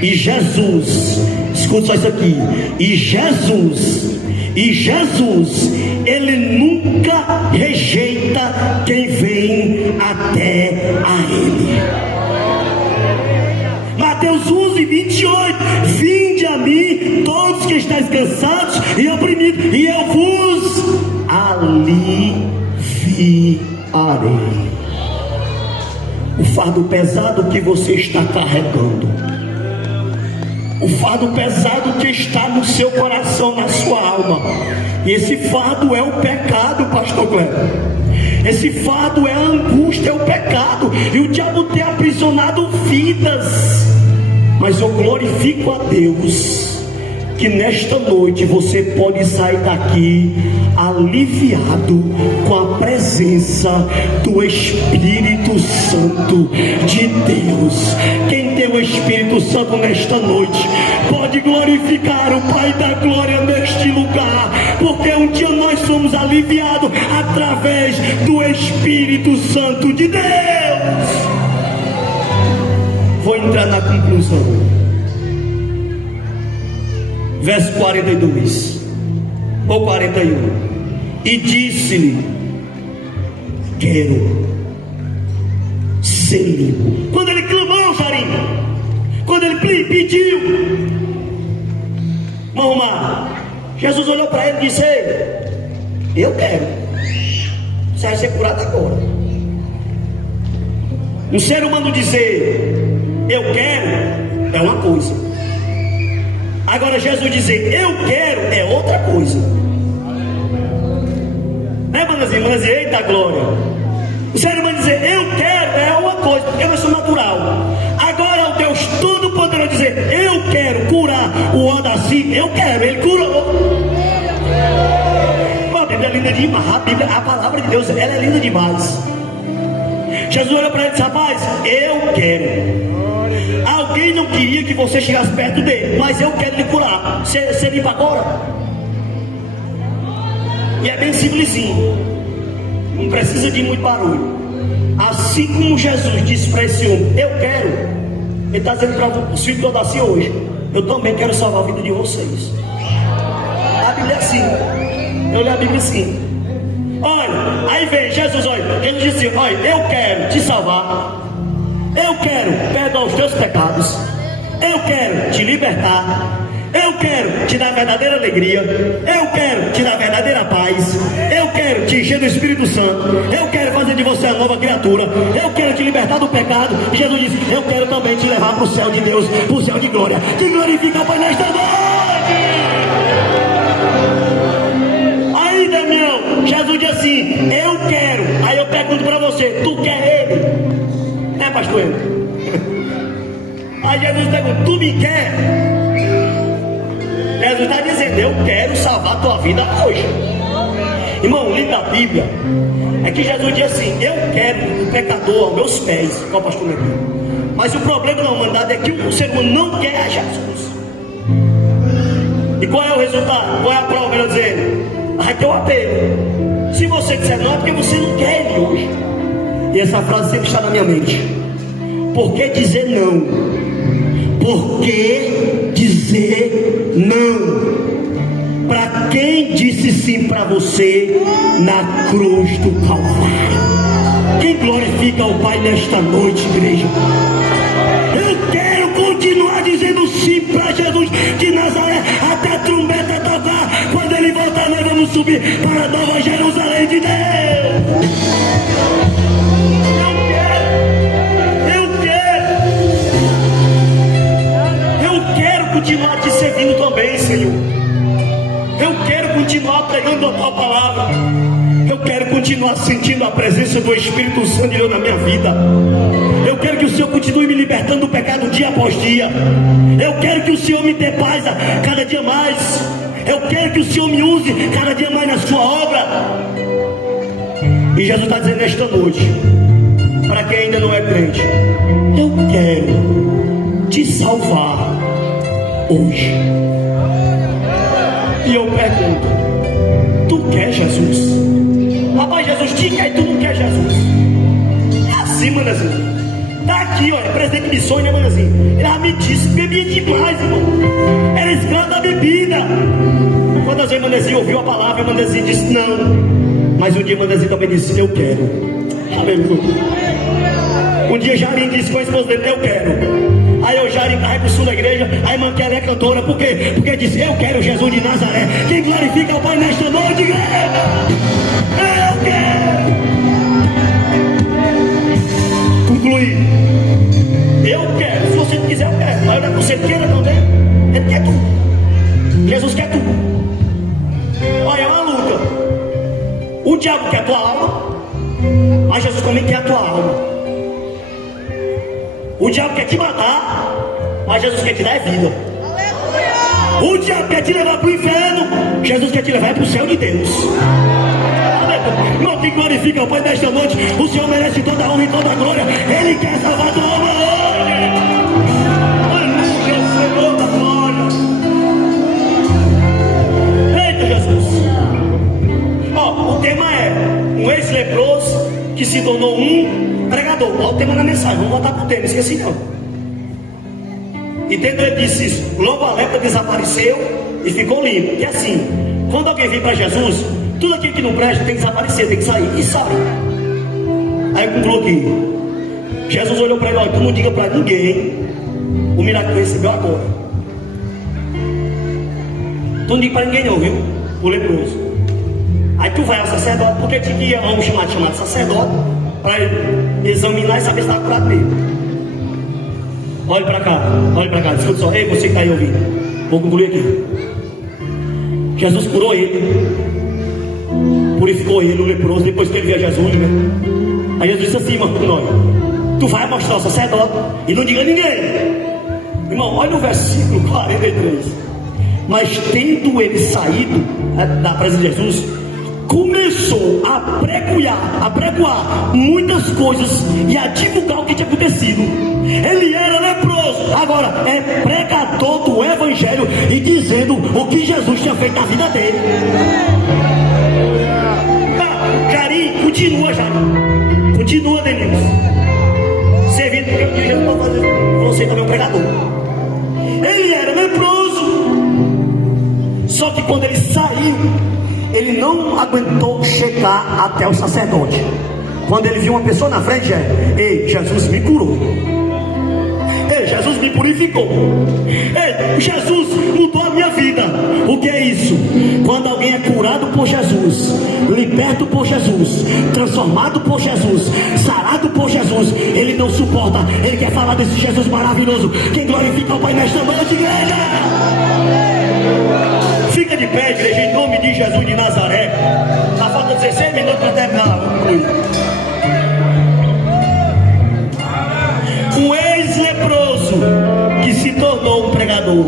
E Jesus, escuta só isso aqui, e Jesus, ele nunca rejeita quem vem até a ele. Mateus 11:28, vinde a mim todos que estáis cansados e oprimidos, e eu vos aliviarei. O fardo pesado que você está carregando, o fardo pesado que está no seu coração, na sua alma, e esse fardo é o pecado, pastor Cleber. Esse fardo é a angústia, é o pecado, e o diabo tem aprisionado vidas. Mas eu glorifico a Deus que nesta noite você pode sair daqui aliviado com a presença do Espírito Santo de Deus. Quem tem o Espírito Santo nesta noite pode glorificar o Pai da Glória neste lugar, porque um dia nós somos aliviados através do Espírito Santo de Deus. Vou entrar na conclusão. Verso 42 ou 41. E disse-lhe: quero ser limpo. Quando ele clamou, Jarinho, quando ele pediu, Mahomá, Jesus olhou para ele e disse: ei, eu quero. Você vai ser curado agora. Um ser humano dizer eu quero é uma coisa, Agora Jesus dizer eu quero é outra coisa. Né, irmãzinha? Eita glória. O ser humano dizer eu quero é uma coisa, porque eu sou natural. Agora o Deus Todo-Poderoso dizer eu quero curar o Odaci, eu quero, ele curou. A Bíblia é linda demais, a palavra de Deus ela é linda demais. Jesus olhou para ele e disse: rapaz, eu quero. Alguém não queria que você chegasse perto dele, mas eu quero lhe curar. Você limpa agora? E é bem simplesinho, não precisa de muito barulho. Assim como Jesus disse para esse homem eu quero, ele está dizendo para os filhos do Odaci hoje: eu também quero salvar a vida de vocês. A Bíblia é assim. Eu leio a Bíblia assim. Olha, aí vem Jesus, olha, ele disse: olha, eu quero te salvar, eu quero perdoar os teus pecados, eu quero te libertar, eu quero te dar verdadeira alegria, eu quero te dar verdadeira paz, eu quero te encher do Espírito Santo, eu quero fazer de você uma nova criatura, eu quero te libertar do pecado. E Jesus disse: eu quero também te levar para o céu de Deus, para o céu de glória, que glorifica o Pai nesta noite. Aí, Daniel, Jesus diz assim: eu quero. Aí eu pergunto para você: tu quer ele? Né, pastor? Aí Jesus pergunta: tu me quer? Jesus está dizendo: eu quero salvar a tua vida hoje. Irmão, o livro da Bíblia é que Jesus diz assim: eu quero o pecador aos meus pés, qual pastor aqui? Mas o problema da humanidade é que o ser humano não quer a Jesus. E qual é o resultado? Qual é a prova, melhor dizendo? Vai ter um apelo. Se você disser não, é porque você não quer ele hoje. E essa frase sempre está na minha mente: por que dizer não? Por que dizer não? Para quem disse sim para você na cruz do Calvário? Quem glorifica o Pai nesta noite, igreja? Eu quero continuar dizendo sim para Jesus de Nazaré até a trombeta tocar. Quando ele voltar, nós vamos subir para a Nova Jerusalém de Deus. Eu quero continuar te servindo também, Senhor. Eu quero continuar pregando a tua palavra. Eu quero continuar sentindo a presença do Espírito Santo de Deus na minha vida. Eu quero que o Senhor continue me libertando do pecado dia após dia. Eu quero que o Senhor me dê paz a cada dia mais. Eu quero que o Senhor me use cada dia mais na sua obra. E Jesus está dizendo nesta noite, para quem ainda não é crente: eu quero te salvar hoje. E eu pergunto: tu quer Jesus? Rapaz, Jesus te quer e tu não quer Jesus. É assim, manazinho. Tá aqui, olha, presidente de missões, né, manazinho? Ele me disse, bebia demais, irmão. Era escravo da bebida. Quando às vezes manazinho ouviu a palavra, manazinho disse não. Mas um dia manazinho também disse: eu quero. Aleluia. Um dia Jarim disse com a esposa dele: eu quero. Aí o Jarim vai pro sul da igreja. Aí irmã Kelly é cantora. Por quê? Porque disse: eu quero Jesus de Nazaré. Quem glorifica o Pai nesta noite, igreja? Eu quero. Concluir. Eu quero. Se você não quiser, eu quero. Mas não é que você queira também. Ele quer tudo. Jesus quer tudo. Olha, é uma luta. O diabo quer a tua alma, mas Jesus também quer a tua alma. O diabo quer te matar, mas Jesus quer te dar vida. O diabo quer te levar para o inferno, Jesus quer te levar para o céu de Deus. Não te glorifica, Pai, nesta noite. O Senhor merece toda a honra e toda a glória. Ele quer salvar a tua alma hoje. Aleluia, Senhor da glória. Eita, Jesus. Ó, o tema é um ex-leproso que se tornou um pregador. Olha o tema da mensagem, vamos voltar para o tema, esqueci não. E tendo ele disse isso, logo a lepra desapareceu e ficou limpo. E assim, quando alguém vem para Jesus, tudo aquilo que não presta tem que desaparecer, tem que sair. E sai. Aí concluiu aqui. Jesus olhou para ele: olha, tu não diga para ninguém o milagre que recebeu agora. Tu não diga para ninguém não, viu? O leproso. Aí tu vai ao sacerdote, porque tinha que ir a um chamado sacerdote para ele examinar e saber se está curado mesmo. Olhe para cá, escuta só. Ei, você que está aí ouvindo. Vou concluir aqui. Jesus curou ele, purificou ele, o leproso, depois que ele viu Jesus, né? Aí Jesus disse assim, irmão, tu vai mostrar o sacerdote e não diga a ninguém. Irmão, olha o versículo 43. Mas tendo ele saído da presença de Jesus, começou a pregoar muitas coisas e a divulgar o que tinha acontecido. Ele era leproso, agora é pregador do evangelho e dizendo o que Jesus tinha feito na vida dele. Jarim, continua, Jarim. Continua, Denilson. Servindo porque o que Jesus pode fazer. Você também é um pregador. Ele era leproso. Só que quando ele saiu, ele não aguentou chegar até o sacerdote. Quando ele viu uma pessoa na frente, ei, Jesus me curou. Ei, Jesus me purificou. Ei, Jesus mudou a minha vida. O que é isso? Quando alguém é curado por Jesus, liberto por Jesus, transformado por Jesus, sarado por Jesus, ele não suporta. Ele quer falar desse Jesus maravilhoso. Quem glorifica o Pai nesta noite, igreja? Fica de pé, igreja, em nome de Jesus de Nazaré. Tá faltando 16 minutos para terminar. Um ex-leproso que se tornou um pregador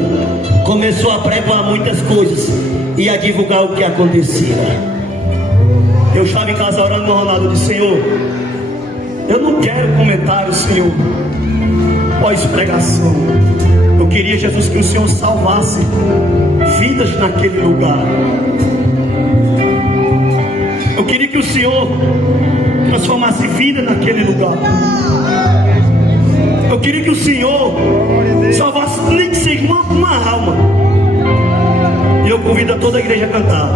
começou a pregar muitas coisas e a divulgar o que acontecia. Eu estava em casa orando no Ronaldo e disse: Senhor, eu não quero comentário, Senhor, pós-pregação. Eu queria, Jesus, que o Senhor salvasse vidas naquele lugar. Eu queria que o Senhor transformasse vida naquele lugar. Eu queria que o Senhor salvasse nem que seja uma alma. E eu convido a toda a igreja a cantar.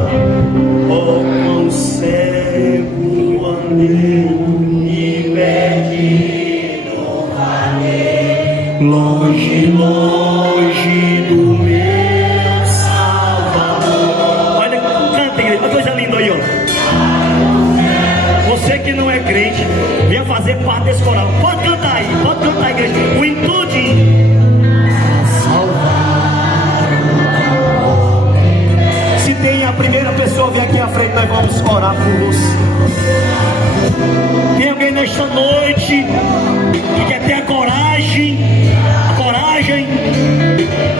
Oh, quão cego andei e perdido andei, longe, longe do meu Salvador. Olha, canta, igreja, uma coisa linda aí, ó. Você que não é crente, venha fazer parte desse coral. Pode cantar aí, igreja. O intudinho. Se tem a primeira pessoa, vem aqui à frente, nós vamos orar por você. Tem alguém nesta noite que quer ter a coragem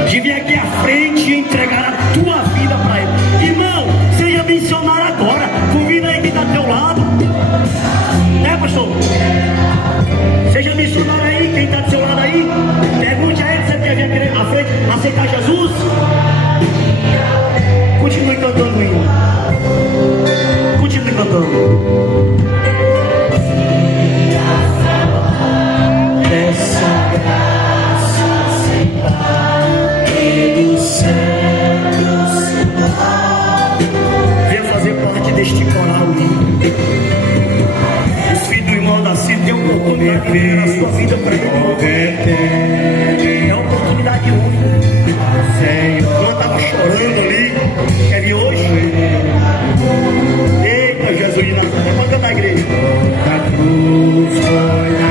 de vir aqui à frente e entregar a tua vida para Ele. Irmão, seja missionário agora. Convida aí quem está ao teu lado. Pastor? Seja missionário aí, quem está do seu lado aí. Pergunte a ele se ele quer vir à frente, aceitar Jesus. Continue cantando, irmão. Continue cantando. Essa graça sem par dos céus. Venha fazer parte deste coral lindo. Tem uma oportunidade de viver a sua vida para Ele. É uma oportunidade única. Eu estava chorando ali. Quer vir hoje? Eita, Jesus de Nazaré. Pode cantar a igreja.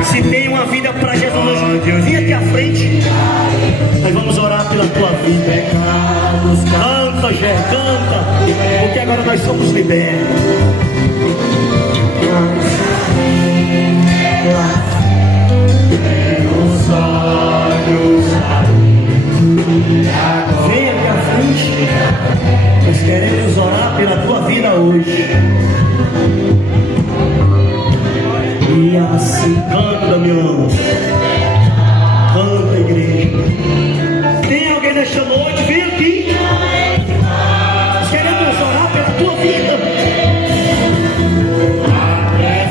Se tem uma vida para Jesus, vem aqui à frente. Nós vamos orar pela tua vida. Canta, Gé, canta. Porque agora nós somos libertos. Meus olhos vem aqui à frente. Nós queremos orar pela tua vida hoje. E assim canta, meu irmão. Canta, igreja. Tem alguém nesta noite? Vem aqui. Nós queremos orar pela tua vida.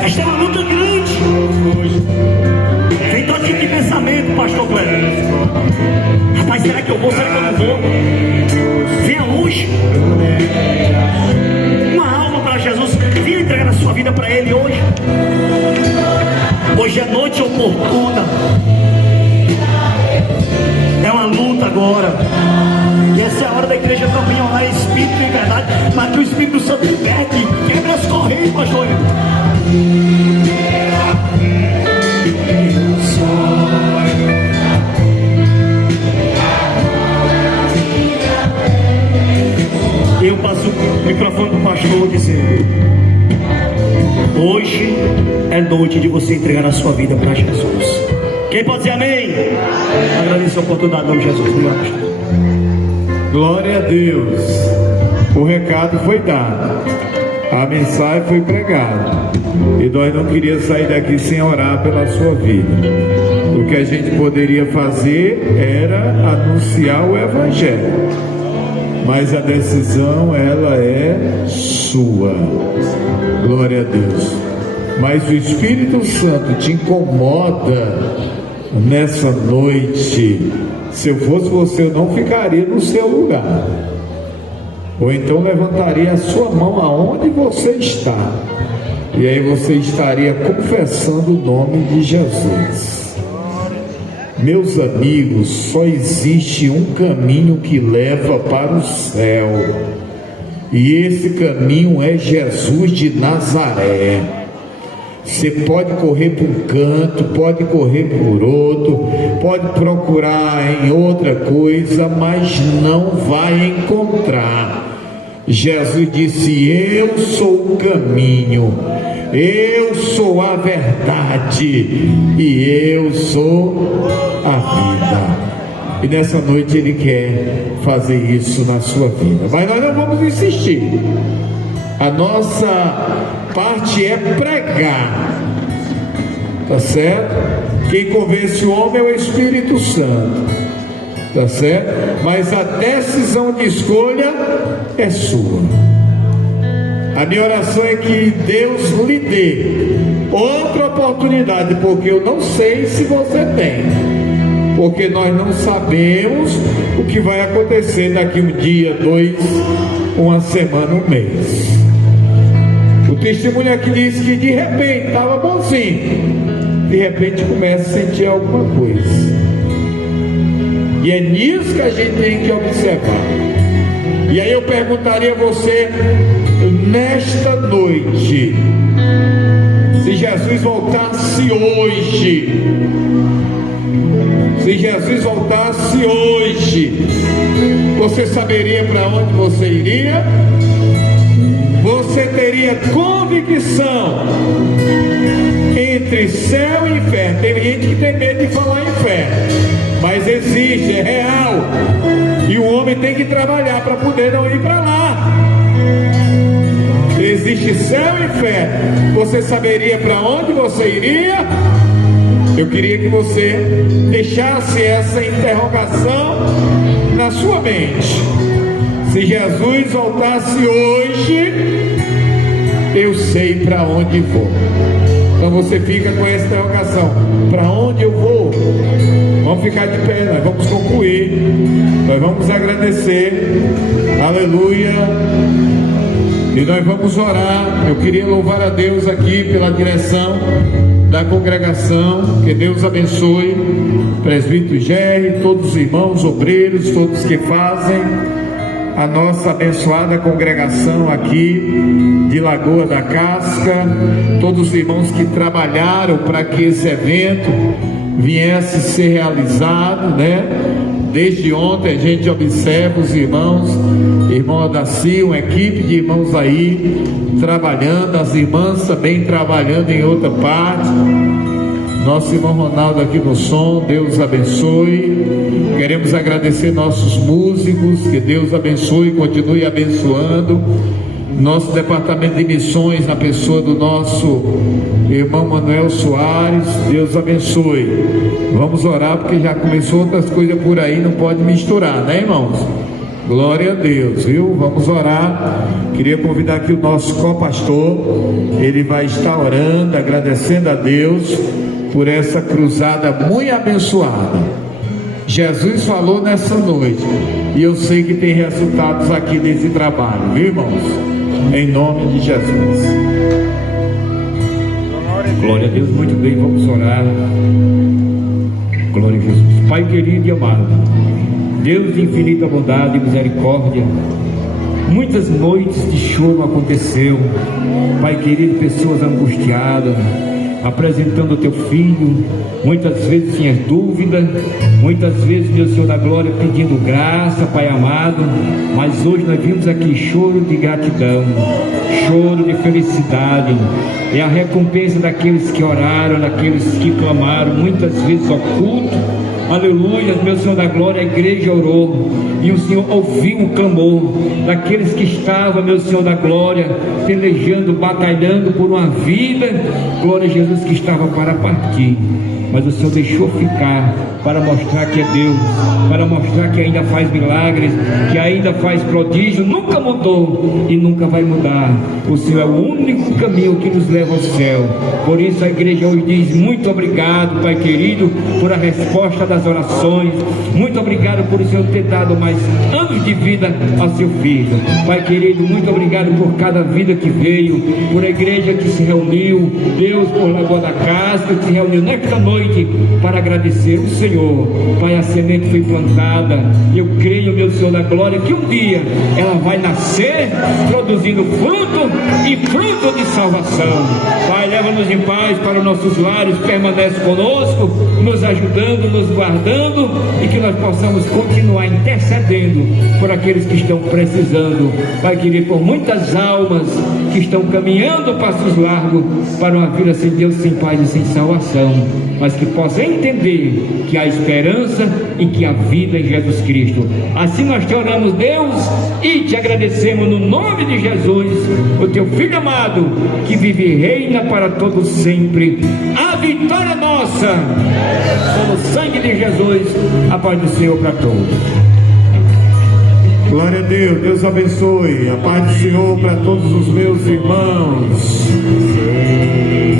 Esta é uma luta grande. Vem todo tipo de pensamento, pastor Cleber. Rapaz, será que eu vou? Será que eu não vou? Venha hoje. Uma alma para Jesus. Venha entregar a sua vida para Ele hoje. Hoje é noite oportuna. É uma luta agora. E essa é a hora da igreja também orar em espírito e em verdade. Mas que o Espírito Santo liberte. Quebra as correntes, pastor. o microfone do pastor dizendo: hoje é noite de você entregar a sua vida para Jesus. Quem pode dizer amém? Agradeço a oportunidade, nome de Jesus. Obrigado, pastor. Glória a Deus. O recado foi dado, a mensagem foi pregada, e nós não queríamos sair daqui sem orar pela sua vida. O que a gente poderia fazer era anunciar o Evangelho, mas a decisão ela é sua. Glória a Deus. Mas o Espírito Santo te incomoda nessa noite. Se eu fosse você, eu não ficaria no seu lugar, ou então levantaria a sua mão aonde você está, e aí você estaria confessando o nome de Jesus. Meus amigos, só existe um caminho que leva para o céu, e esse caminho é Jesus de Nazaré. Você pode correr por um canto, pode correr por outro, pode procurar em outra coisa, mas não vai encontrar. Jesus disse: eu sou o caminho, eu sou a verdade e eu sou a vida. E nessa noite Ele quer fazer isso na sua vida, mas nós não vamos insistir. A nossa parte é pregar, tá certo? Quem convence o homem é o Espírito Santo, tá certo? Mas a decisão de escolha é sua. A minha oração é que Deus lhe dê outra oportunidade, porque eu não sei se você tem, porque nós não sabemos o que vai acontecer daqui um dia, 2, uma semana, um mês. O testemunho aqui diz que de repente estava bonzinho, de repente começa a sentir alguma coisa, e é nisso que a gente tem que observar. E aí eu perguntaria a você nesta noite: se Jesus voltasse hoje, se Jesus voltasse hoje, você saberia para onde você iria? Você teria convicção entre céu e inferno. Tem gente que tem medo de falar inferno, mas existe, é real, e o homem tem que trabalhar para poder não ir para lá. Existe céu e inferno. Você saberia para onde você iria? Eu queria que você deixasse essa interrogação na sua mente. Se Jesus voltasse hoje, eu sei para onde vou. Então você fica com essa interrogação: para onde eu vou? Vamos ficar de pé, nós vamos concluir, nós vamos agradecer, aleluia, e nós vamos orar. Eu queria louvar a Deus aqui pela direção da congregação, que Deus abençoe presbítero Gerry, todos os irmãos obreiros, todos que fazem a nossa abençoada congregação aqui de Lagoa da Casca, todos os irmãos que trabalharam para que esse evento viesse ser realizado, né? Desde ontem a gente observa os irmãos, irmão Adaci, uma equipe de irmãos aí trabalhando, as irmãs também trabalhando em outra parte. Nosso irmão Ronaldo aqui no som, Deus abençoe. Queremos agradecer nossos músicos, que Deus abençoe e continue abençoando. Nosso departamento de missões, na pessoa do nosso irmão Manuel Soares, Deus abençoe. Vamos orar, porque já começou outras coisas por aí, não pode misturar, né, irmãos? Glória a Deus, viu? Vamos orar. Queria convidar aqui o nosso co-pastor, ele vai estar orando, agradecendo a Deus por essa cruzada muito abençoada. Jesus falou nessa noite, e eu sei que tem resultados aqui desse trabalho, viu, irmãos? Em nome de Jesus. Glória a Deus, muito bem, vamos orar. Glória a Jesus. Pai querido e amado, Deus de infinita bondade e misericórdia, muitas noites de choro aconteceu, Pai querido, pessoas angustiadas, apresentando o teu filho. Muitas vezes tinha dúvida, muitas vezes, meu Senhor da glória, pedindo graça, Pai amado, mas hoje nós vimos aqui choro de gratidão, choro de felicidade. É a recompensa daqueles que oraram, daqueles que clamaram, muitas vezes oculto. Aleluia, meu Senhor da glória, a igreja orou e o Senhor ouviu o clamor daqueles que estavam, meu Senhor da glória, pelejando, batalhando por uma vida, glória a Jesus, que estava para partir, mas o Senhor deixou ficar para mostrar que é Deus, para mostrar que ainda faz milagres, que ainda faz prodígio. Nunca mudou e nunca vai mudar. O Senhor é o único caminho que nos leva ao céu. Por isso a igreja hoje diz: muito obrigado, Pai querido, por a resposta das orações. Muito obrigado por o Senhor ter dado mais anos de vida ao seu filho. Pai querido, muito obrigado por cada vida que veio, por a igreja que se reuniu, Deus, por Lagoa da Casca, que se reuniu nesta noite para agradecer o Senhor. Pai, a semente foi plantada. Eu creio, meu Senhor da glória, que um dia ela vai nascer, produzindo fruto e fruto de salvação. Pai, leva-nos em paz para os nossos lares, permanece conosco, nos ajudando, nos guardando, e que nós possamos continuar intercedendo por aqueles que estão precisando. Pai querido, por muitas almas que estão caminhando passos largos para uma vida sem Deus, sem paz e sem salvação, mas que possa entender que há esperança e que há vida em Jesus Cristo. Assim nós te oramos, Deus, e te agradecemos no nome de Jesus, o teu Filho amado, que vive e reina para todos sempre. A vitória é nossa, pelo sangue de Jesus. A paz do Senhor para todos. Glória a Deus, Deus abençoe. A paz do Senhor para todos os meus irmãos.